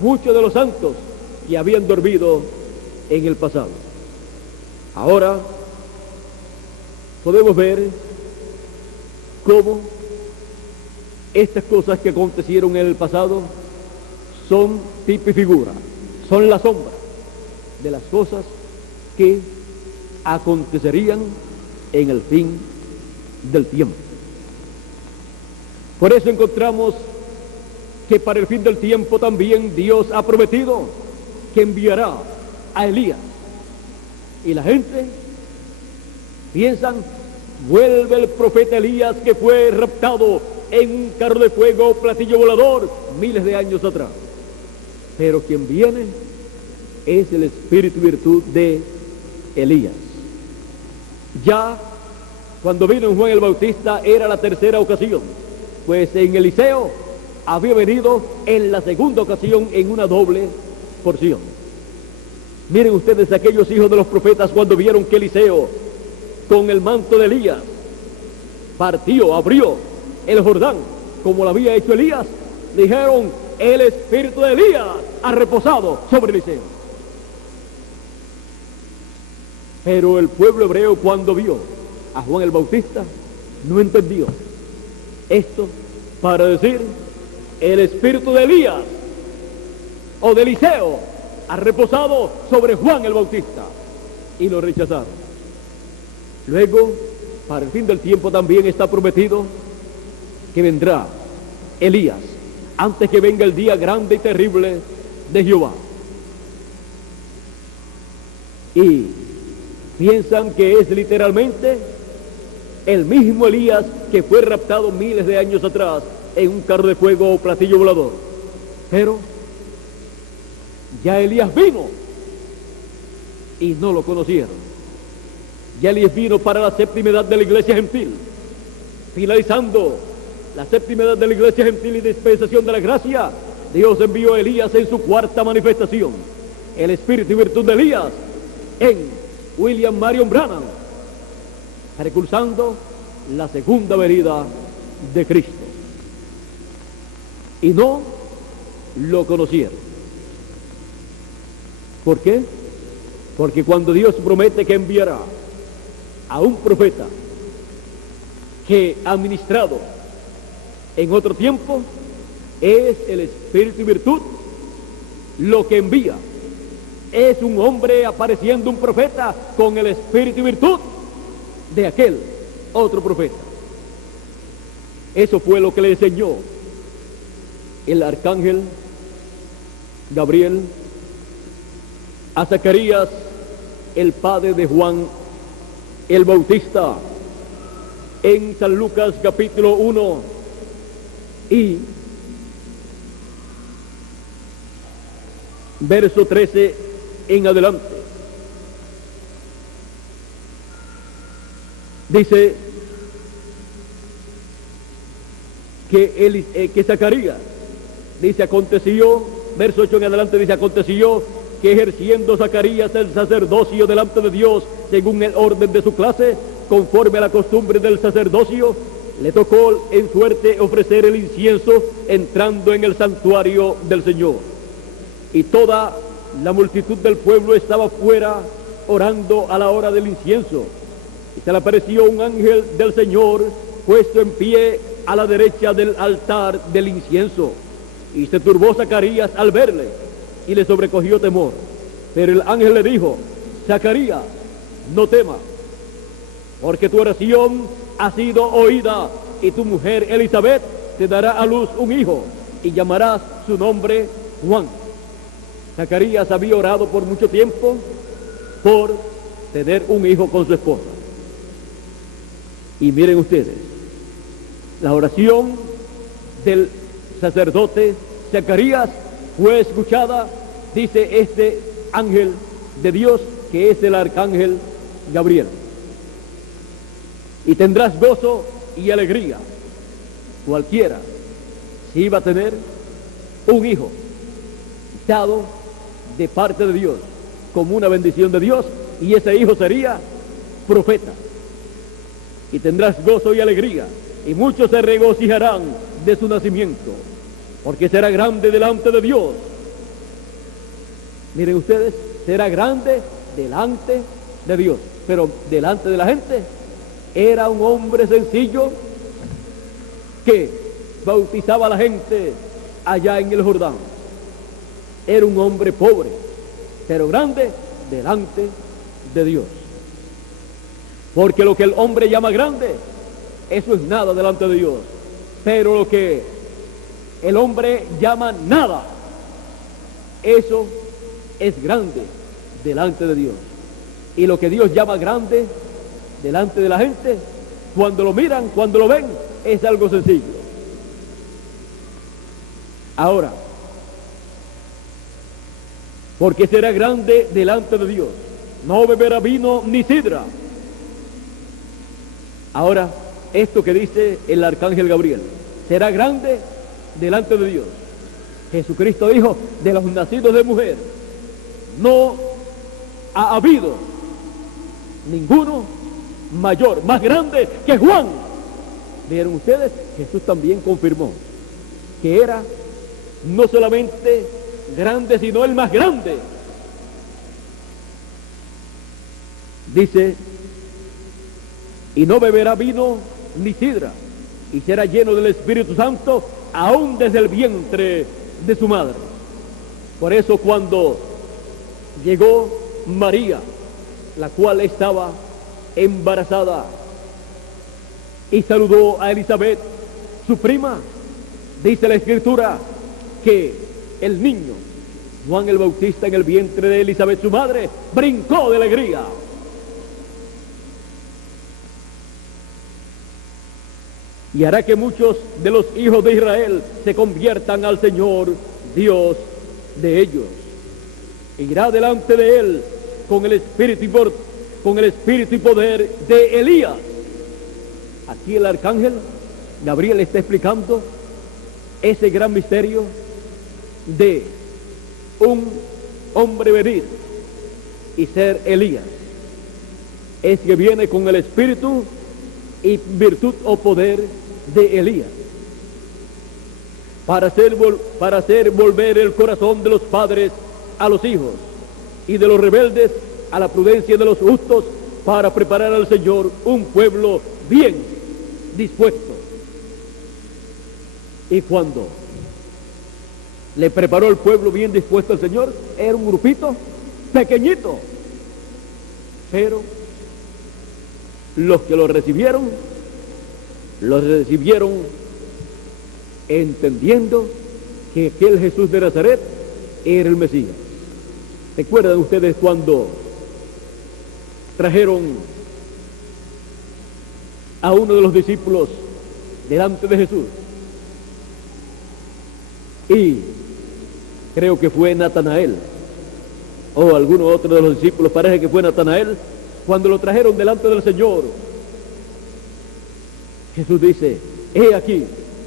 muchos de los santos que habían dormido en el pasado. Ahora podemos ver cómo estas cosas que acontecieron en el pasado son tipo y figura, son la sombra de las cosas que acontecerían en el fin del tiempo. Por eso encontramos que para el fin del tiempo también Dios ha prometido que enviará a Elías. Y la gente piensan, vuelve el profeta Elías que fue raptado en un carro de fuego, platillo volador, miles de años atrás. Pero quien viene es el espíritu y virtud de Elías. Ya cuando vino Juan el Bautista era la tercera ocasión, pues en Eliseo había venido en la segunda ocasión en una doble porción. Miren ustedes aquellos hijos de los profetas cuando vieron que Eliseo con el manto de Elías partió, abrió el Jordán como lo había hecho Elías, dijeron: el espíritu de Elías ha reposado sobre Eliseo. Pero el pueblo hebreo, cuando vio a Juan el Bautista, no entendió esto para decir: el espíritu de Elías o de Eliseo ha reposado sobre Juan el Bautista, y lo rechazaron. Luego, para el fin del tiempo también está prometido que vendrá Elías antes que venga el día grande y terrible de Jehová. Y piensan que es literalmente el mismo Elías que fue raptado miles de años atrás en un carro de fuego o platillo volador. Pero ya Elías vino y no lo conocieron. Ya Elías vino para la séptima edad de la iglesia gentil, finalizando la séptima edad de la iglesia gentil y dispensación de la gracia. Dios envió a Elías en su cuarta manifestación, el espíritu y virtud de Elías en William Marion Branham, precursando la segunda venida de Cristo. Y no lo conocieron. ¿Por qué? Porque cuando Dios promete que enviará a un profeta que ha ministrado en otro tiempo, es el espíritu y virtud lo que envía. Es un hombre apareciendo, un profeta, con el espíritu y virtud de aquel otro profeta. Eso fue lo que le enseñó el arcángel Gabriel a Zacarías, el padre de Juan el Bautista, en San Lucas capítulo 1 y verso 13 en adelante. Dice que Zacarías, dice, aconteció, verso 8 en adelante, dice, aconteció que ejerciendo Zacarías el sacerdocio delante de Dios según el orden de su clase, conforme a la costumbre del sacerdocio, le tocó en suerte ofrecer el incienso entrando en el santuario del Señor. Y toda la multitud del pueblo estaba fuera orando a la hora del incienso. Y se le apareció un ángel del Señor puesto en pie a la derecha del altar del incienso. Y se turbó Zacarías al verle y le sobrecogió temor. Pero el ángel le dijo: Zacarías, no temas, porque tu oración ha sido oída, y tu mujer Elizabeth te dará a luz un hijo, y llamarás su nombre Juan. Zacarías había orado por mucho tiempo por tener un hijo con su esposa. Y miren ustedes, la oración del sacerdote Zacarías fue escuchada, dice este ángel de Dios, que es el arcángel Gabriel. Y tendrás gozo y alegría. Cualquiera si iba a tener un hijo dado de parte de Dios como una bendición de Dios, y ese hijo sería profeta. Y tendrás gozo y alegría, y muchos se regocijarán de su nacimiento, porque será grande delante de Dios. Miren ustedes, será grande delante de Dios, pero delante de la gente era un hombre sencillo que bautizaba a la gente allá en el Jordán. Era un hombre pobre, pero grande delante de Dios. Porque lo que el hombre llama grande, eso es nada delante de Dios. Pero lo que el hombre llama nada, eso es grande delante de Dios. Y lo que Dios llama grande delante de la gente, cuando lo miran, cuando lo ven, es algo sencillo. Ahora, porque será grande delante de Dios, no beberá vino ni sidra. Ahora, esto que dice el arcángel Gabriel, será grande delante de Dios. Jesucristo dijo, de los nacidos de mujer, no ha habido ninguno mayor, más grande que Juan. ¿Vieron ustedes? Jesús también confirmó que era no solamente grande, sino el más grande. Dice, y no beberá vino ni sidra, y será lleno del Espíritu Santo aún desde el vientre de su madre. Por eso cuando llegó María, la cual estaba embarazada, y saludó a Elizabeth, su prima, dice la Escritura que el niño, Juan el Bautista, en el vientre de Elizabeth, su madre, brincó de alegría. Y hará que muchos de los hijos de Israel se conviertan al Señor, Dios de ellos. Irá delante de él con el espíritu y poder de Elías. Aquí el arcángel Gabriel está explicando ese gran misterio de un hombre venir y ser Elías. Es que viene con el espíritu y virtud o poder de Elías, para hacer volver el corazón de los padres a los hijos, y de los rebeldes a la prudencia de los justos, para preparar al Señor un pueblo bien dispuesto. Y cuando le preparó el pueblo bien dispuesto al Señor, era un grupito pequeñito, pero los que lo recibieron entendiendo que aquel Jesús de Nazaret era el Mesías. ¿Recuerdan ustedes cuando trajeron a uno de los discípulos delante de Jesús? Y creo que fue Natanael, o alguno otro de los discípulos, parece que fue Natanael. Cuando lo trajeron delante del Señor, Jesús dice, he aquí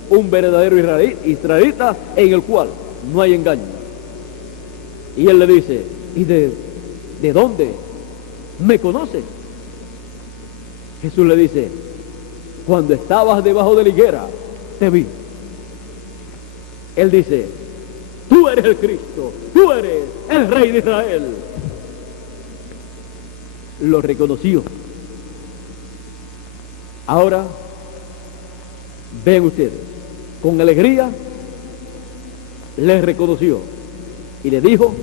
un verdadero israelita en el cual no hay engaño. Y él le dice, ¿y de dónde me conoces? Jesús le dice, cuando estabas debajo de la higuera, te vi. Él dice, tú eres el Cristo, tú eres el Rey de Israel. Lo reconoció. Ahora, ven ustedes, con alegría le reconoció y le dijo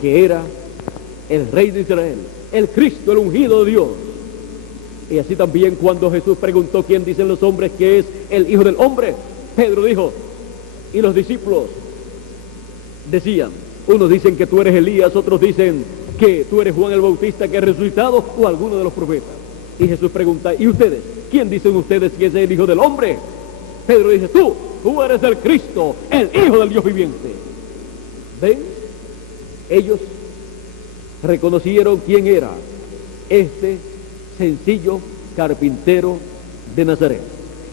que era el Rey de Israel, el Cristo, el ungido de Dios. Y así también cuando Jesús preguntó quién dicen los hombres que es el Hijo del Hombre, Pedro dijo, y los discípulos decían, unos dicen que tú eres Elías, otros dicen que tú eres Juan el Bautista que ha resucitado, o alguno de los profetas. Y Jesús pregunta, ¿y ustedes? ¿Quién dicen ustedes que es el Hijo del Hombre? Pedro dice, tú eres el Cristo, el Hijo del Dios viviente. ¿Ven? Ellos reconocieron quién era este sencillo carpintero de Nazaret.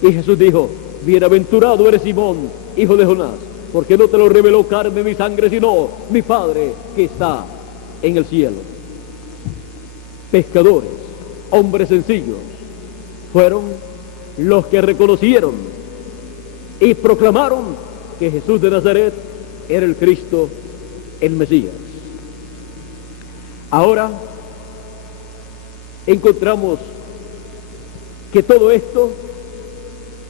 Y Jesús dijo, bienaventurado eres Simón, hijo de Jonás, porque no te lo reveló carne ni sangre, sino mi Padre que está en el cielo. pescadores, hombres sencillos, fueron los que reconocieron y proclamaron que Jesús de Nazaret era el Cristo, el Mesías. Ahora encontramos que todo esto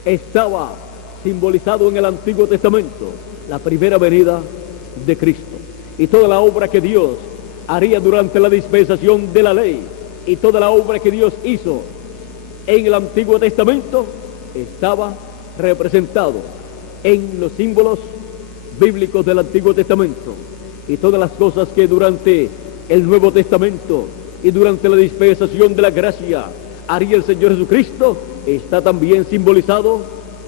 estaba simbolizado en el Antiguo Testamento, la primera venida de Cristo, y toda la obra que Dios haría durante la dispensación de la ley, y toda la obra que Dios hizo en el Antiguo Testamento estaba representado en los símbolos bíblicos del Antiguo Testamento, y todas las cosas que durante el Nuevo Testamento y durante la dispensación de la gracia haría el Señor Jesucristo está también simbolizado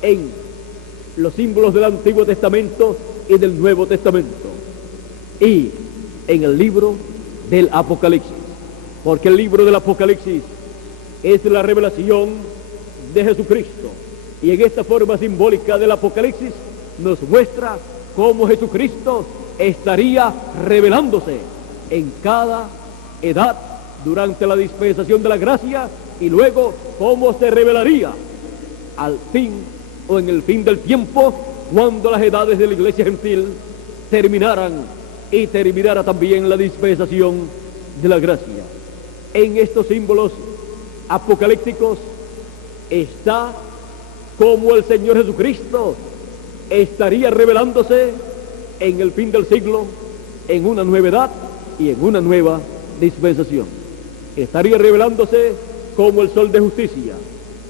en los símbolos del Antiguo Testamento y del Nuevo Testamento, y en el libro del Apocalipsis, porque el libro del Apocalipsis es la revelación de Jesucristo, y en esta forma simbólica del Apocalipsis nos muestra cómo Jesucristo estaría revelándose en cada edad durante la dispensación de la gracia, y luego cómo se revelaría al fin o en el fin del tiempo, cuando las edades de la iglesia gentil terminaran y terminara también la dispensación de la gracia. En estos símbolos apocalípticos está como el Señor Jesucristo estaría revelándose en el fin del siglo, en una nueva edad y en una nueva dispensación. Estaría revelándose como el sol de justicia,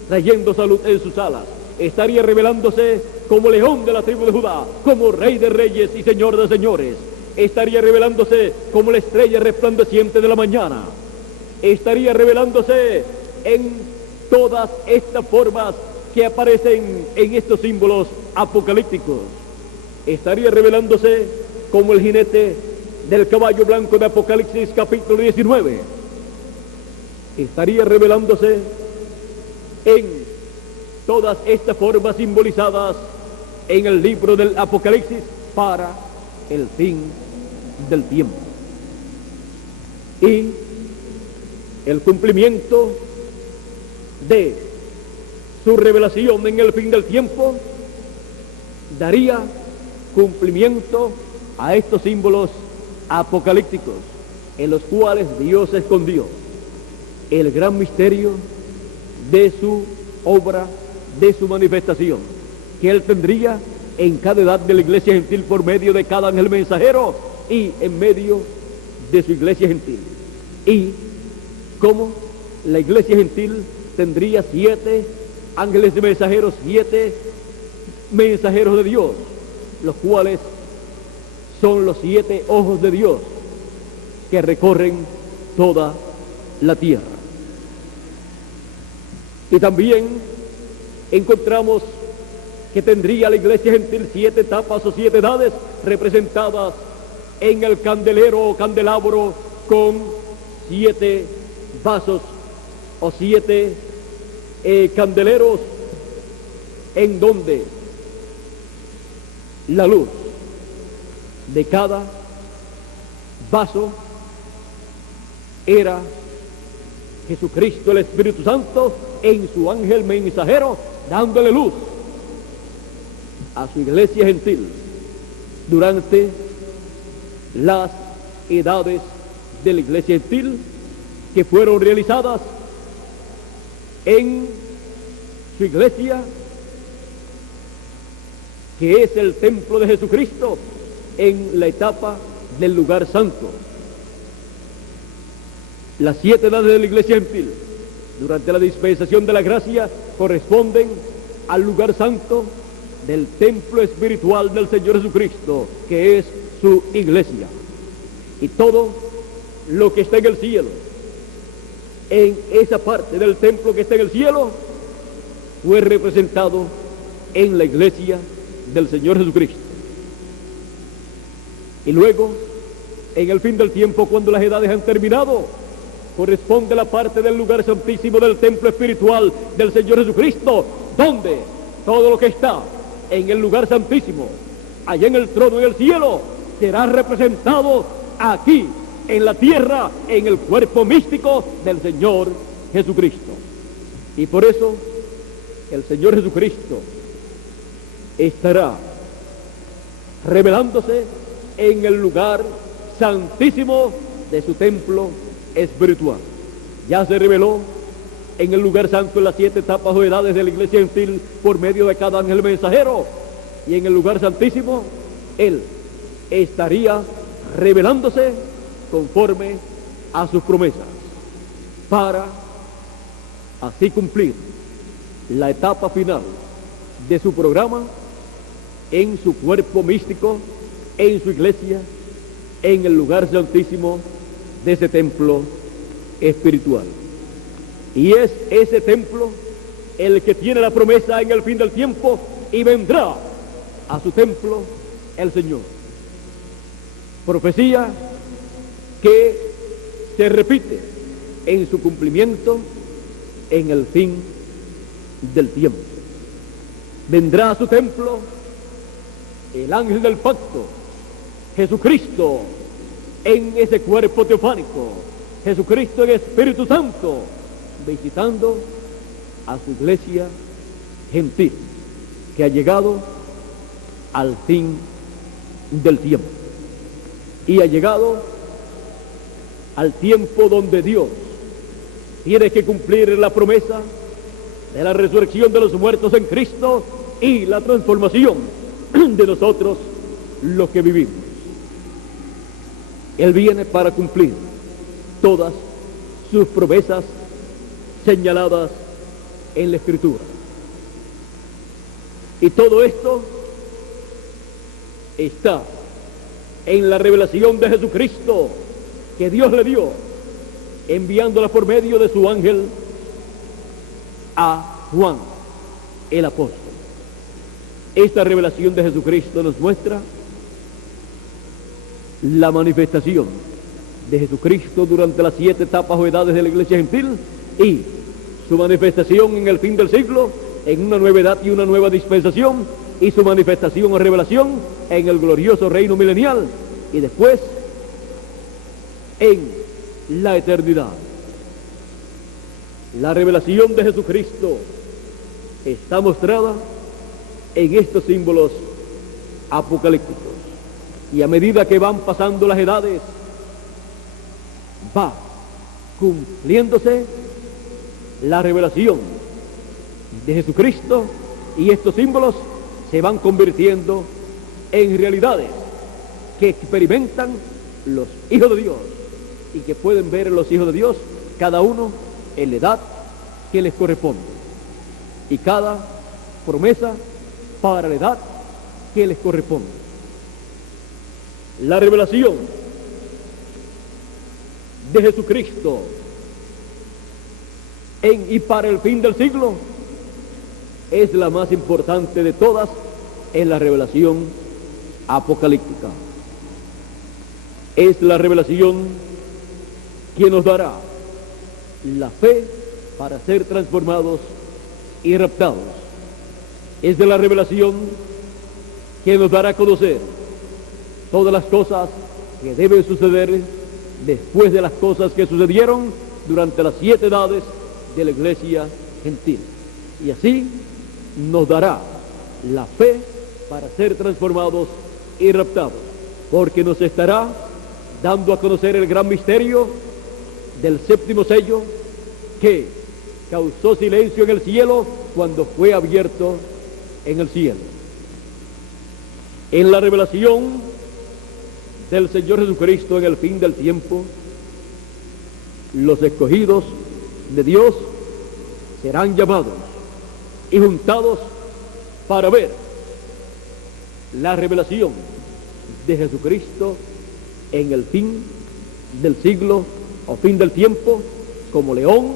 trayendo salud en sus alas. Estaría revelándose como león de la tribu de Judá, como rey de reyes y señor de señores. Estaría revelándose como la estrella resplandeciente de la mañana. Estaría revelándose en todas estas formas que aparecen en estos símbolos apocalípticos. Estaría revelándose como el jinete del caballo blanco de Apocalipsis capítulo 19. Estaría revelándose en todas estas formas simbolizadas en el libro del Apocalipsis para el fin del tiempo. Y el cumplimiento de su revelación en el fin del tiempo daría cumplimiento a estos símbolos apocalípticos en los cuales Dios escondió el gran misterio de su obra, de su manifestación, que Él tendría en cada edad de la iglesia gentil por medio de cada ángel mensajero y en medio de su iglesia gentil. Y como la iglesia gentil tendría 7 ángeles de mensajeros, 7 mensajeros de Dios, los cuales son los 7 ojos de Dios que recorren toda la tierra. Y también encontramos que tendría la iglesia gentil 7 etapas o 7 edades representadas en el candelero o candelabro con 7 vasos o 7 candeleros, en donde la luz de cada vaso era Jesucristo, el Espíritu Santo, en su ángel mensajero, dándole luz a su iglesia gentil durante las edades de la iglesia gentil que fueron realizadas en su iglesia, que es el templo de Jesucristo, en la etapa del lugar santo. Las 7 edades de la iglesia gentil durante la dispensación de la gracia corresponden al lugar santo del templo espiritual del Señor Jesucristo, que es su iglesia. Y todo lo que está en el cielo, en esa parte del templo que está en el cielo, fue representado en la iglesia del Señor Jesucristo. Y luego, en el fin del tiempo, cuando las edades han terminado, corresponde la parte del lugar santísimo del templo espiritual del Señor Jesucristo, donde todo lo que está en el lugar santísimo, allá en el trono en el cielo, será representado aquí en la tierra, en el cuerpo místico del Señor Jesucristo. Y por eso el Señor Jesucristo estará revelándose en el lugar santísimo de su templo espiritual. Ya se reveló en el lugar santo en las 7 etapas o edades de la iglesia gentil por medio de cada ángel mensajero, y en el lugar santísimo Él estaría revelándose conforme a sus promesas para así cumplir la etapa final de su programa en su cuerpo místico, en su iglesia, en el lugar santísimo de ese templo espiritual. Y es ese templo el que tiene la promesa en el fin del tiempo, y vendrá a su templo el Señor. Profecía que se repite en su cumplimiento en el fin del tiempo. Vendrá a su templo el ángel del pacto, Jesucristo, en ese cuerpo teofánico, Jesucristo en Espíritu Santo, visitando a su iglesia gentil, que ha llegado al fin del tiempo, y ha llegado al tiempo donde Dios tiene que cumplir la promesa de la resurrección de los muertos en Cristo y la transformación de nosotros los que vivimos. Él viene para cumplir todas sus promesas señaladas en la Escritura. Y todo esto está en la revelación de Jesucristo que Dios le dio, enviándola por medio de su ángel a Juan el apóstol. Esta revelación de Jesucristo nos muestra la manifestación de Jesucristo durante las 7 etapas o edades de la iglesia gentil, y su manifestación en el fin del siglo en una nueva edad y una nueva dispensación, y su manifestación o revelación en el glorioso reino milenial, y después en la eternidad. La revelación de Jesucristo está mostrada en estos símbolos apocalípticos, y a medida que van pasando las edades va cumpliéndose la revelación de Jesucristo, y estos símbolos se van convirtiendo en realidades que experimentan los hijos de Dios, y que pueden ver los hijos de Dios cada uno en la edad que les corresponde, y cada promesa para la edad que les corresponde. La revelación de Jesucristo en y para el fin del siglo es la más importante de todas en la revelación apocalíptica. Es la revelación que nos dará la fe para ser transformados y raptados. Es de la revelación que nos dará a conocer todas las cosas que deben suceder después de las cosas que sucedieron durante las 7 edades de la iglesia gentil. Y así nos dará la fe para ser transformados y raptados, porque nos estará dando a conocer el gran misterio del 7º sello, que causó silencio en el cielo cuando fue abierto en el cielo. En la revelación del Señor Jesucristo en el fin del tiempo, los escogidos de Dios serán llamados y juntados para ver la revelación de Jesucristo en el fin del siglo o fin del tiempo, como león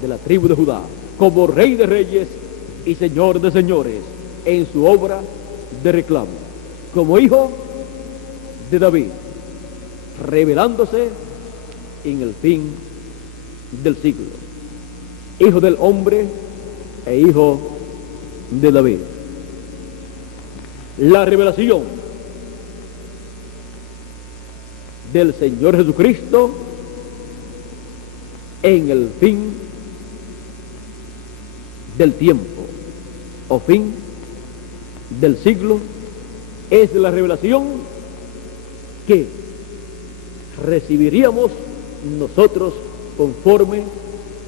de la tribu de Judá, como rey de reyes y señor de señores en su obra de reclamo, como hijo de David, revelándose en el fin del siglo, hijo del hombre e hijo de David. La revelación del Señor Jesucristo en el fin del tiempo o fin del siglo. Es la revelación que recibiríamos nosotros conforme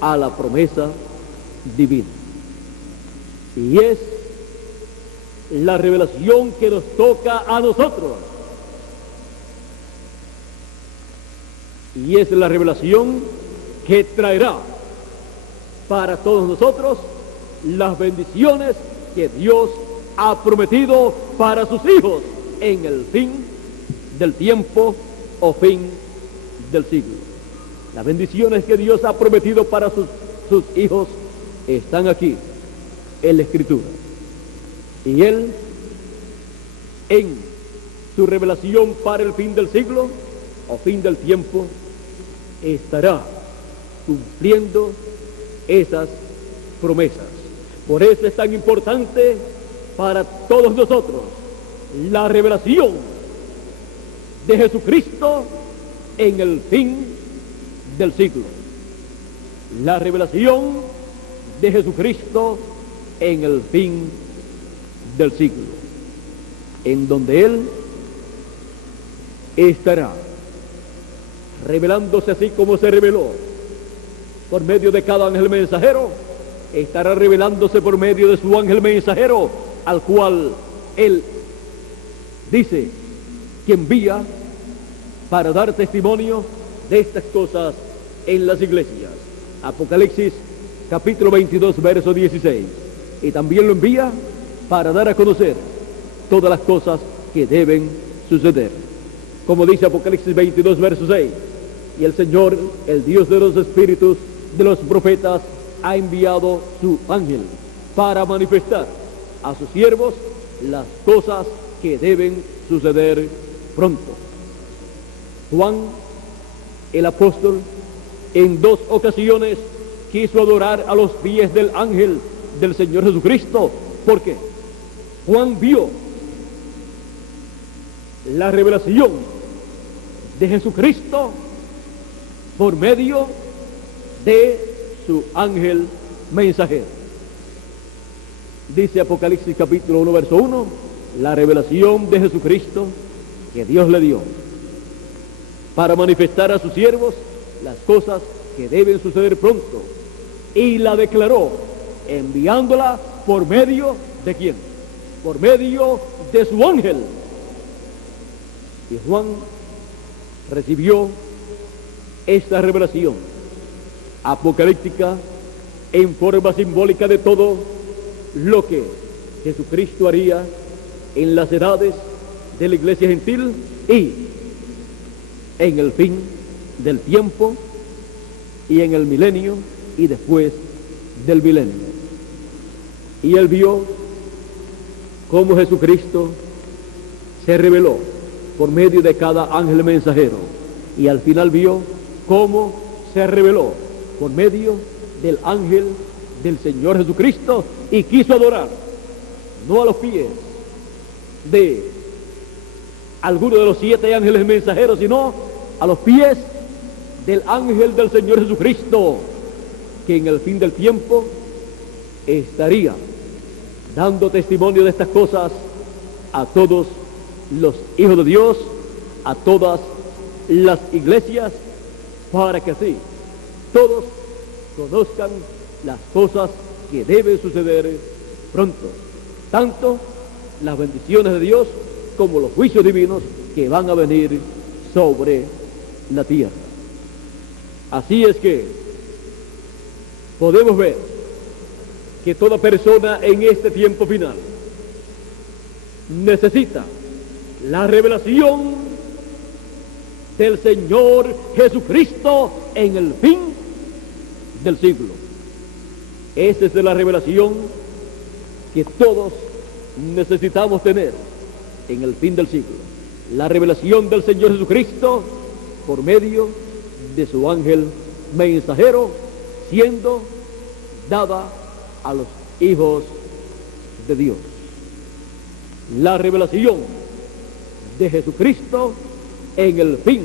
a la promesa divina. Y es la revelación que nos toca a nosotros. Y es la revelación que traerá para todos nosotros las bendiciones que Dios ha prometido para sus hijos en el fin del tiempo o fin del siglo. Las bendiciones que Dios ha prometido para sus hijos están aquí en la Escritura. Y Él, en su revelación para el fin del siglo o fin del tiempo, estará cumpliendo esas promesas. Por eso es tan importante para todos nosotros la revelación de Jesucristo en el fin del siglo. La revelación de Jesucristo en el fin del siglo, en donde Él estará revelándose así como se reveló por medio de cada ángel mensajero. Estará revelándose por medio de su ángel mensajero, al cual Él dice que envía para dar testimonio de estas cosas en las iglesias. Apocalipsis capítulo 22 verso 16. Y también lo envía para dar a conocer todas las cosas que deben suceder, como dice Apocalipsis 22 verso 6. Y el Señor, el Dios de los espíritus de los profetas, ha enviado su ángel para manifestar a sus siervos las cosas que deben suceder pronto. Juan, el apóstol, en 2 ocasiones quiso adorar a los pies del ángel del Señor Jesucristo. ¿Por qué? Juan vio la revelación de Jesucristo por medio de su ángel mensajero. Dice Apocalipsis capítulo 1 verso 1, la revelación de Jesucristo que Dios le dio para manifestar a sus siervos las cosas que deben suceder pronto, y la declaró enviándola por medio de ¿quién? Por medio de su ángel. Y Juan recibió esta revelación apocalíptica en forma simbólica de todo lo que Jesucristo haría en las edades de la iglesia gentil y en el fin del tiempo y en el milenio y después del milenio. Y él vio cómo Jesucristo se reveló por medio de cada ángel mensajero, y al final vio cómo se reveló por medio del ángel del Señor Jesucristo, y quiso adorar no a los pies de alguno de los 7 ángeles mensajeros, sino a los pies del ángel del Señor Jesucristo, que en el fin del tiempo estaría dando testimonio de estas cosas a todos los hijos de Dios, a todas las iglesias, para que así todos conozcan las cosas que deben suceder pronto, tanto las bendiciones de Dios como los juicios divinos que van a venir sobre la tierra. Así es que podemos ver que toda persona en este tiempo final necesita la revelación del Señor Jesucristo en el fin del siglo. Esa es la revelación que todos necesitamos tener en el fin del siglo. La revelación del Señor Jesucristo por medio de su ángel mensajero, siendo dada a los hijos de Dios. La revelación de Jesucristo en el fin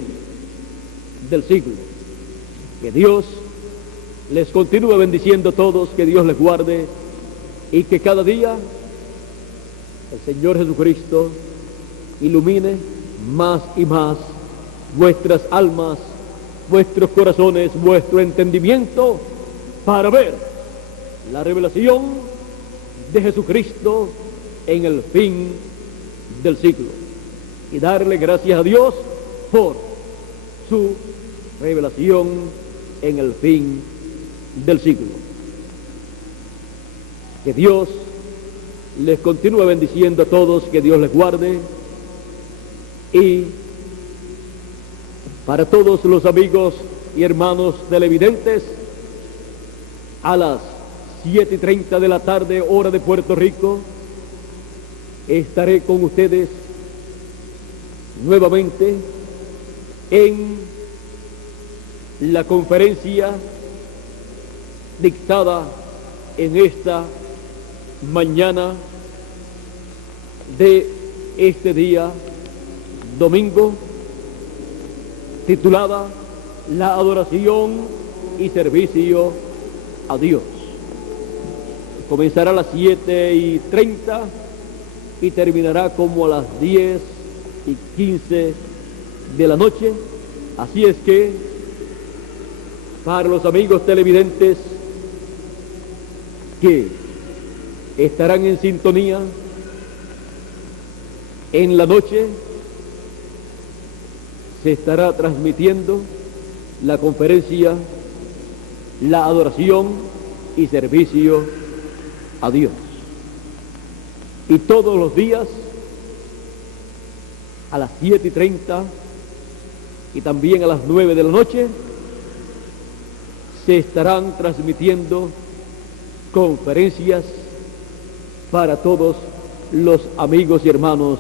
del siglo. Que Dios les continúe bendiciendo a todos, que Dios les guarde y que cada día el Señor Jesucristo ilumine más y más vuestras almas, vuestros corazones, vuestro entendimiento para ver la revelación de Jesucristo en el fin del siglo y darle gracias a Dios por su revelación en el fin del siglo. Que Dios les continúe bendiciendo a todos, que Dios les guarde y para todos los amigos y hermanos televidentes, a las 7:30 de la tarde, hora de Puerto Rico, estaré con ustedes nuevamente en la conferencia dictada en esta mañana de este día domingo, titulada La adoración y servicio a Dios. Comenzará a las 7:30 y terminará como a las 10:15 de la noche. Así es que para los amigos televidentes que estarán en sintonía en la noche, se estará transmitiendo la conferencia La adoración y servicio a Dios. Y todos los días a las 7:30 y también a las 9 de la noche se estarán transmitiendo conferencias para todos los amigos y hermanos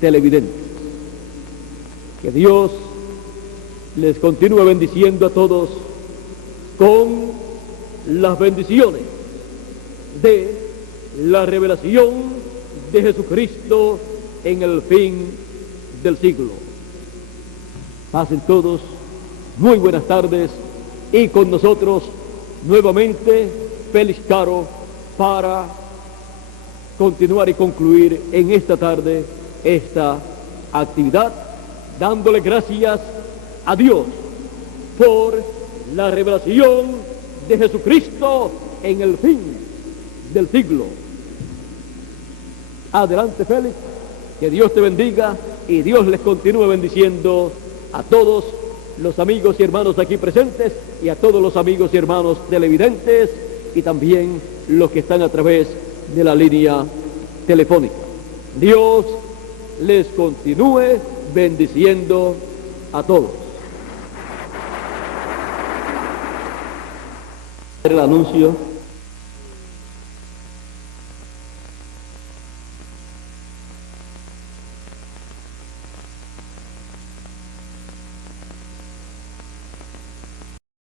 televidentes. Que Dios les continúe bendiciendo a todos con las bendiciones de la revelación de Jesucristo en el fin del siglo. Pasen todos muy buenas tardes y con nosotros nuevamente Félix Caro para continuar y concluir en esta tarde esta actividad, dándole gracias a Dios por la revelación de Jesucristo en el fin del siglo. Adelante, Félix, que Dios te bendiga y Dios les continúe bendiciendo a todos los amigos y hermanos aquí presentes y a todos los amigos y hermanos televidentes y también los que están a través de la línea telefónica. Dios les continúe bendiciendo a todos. El anuncio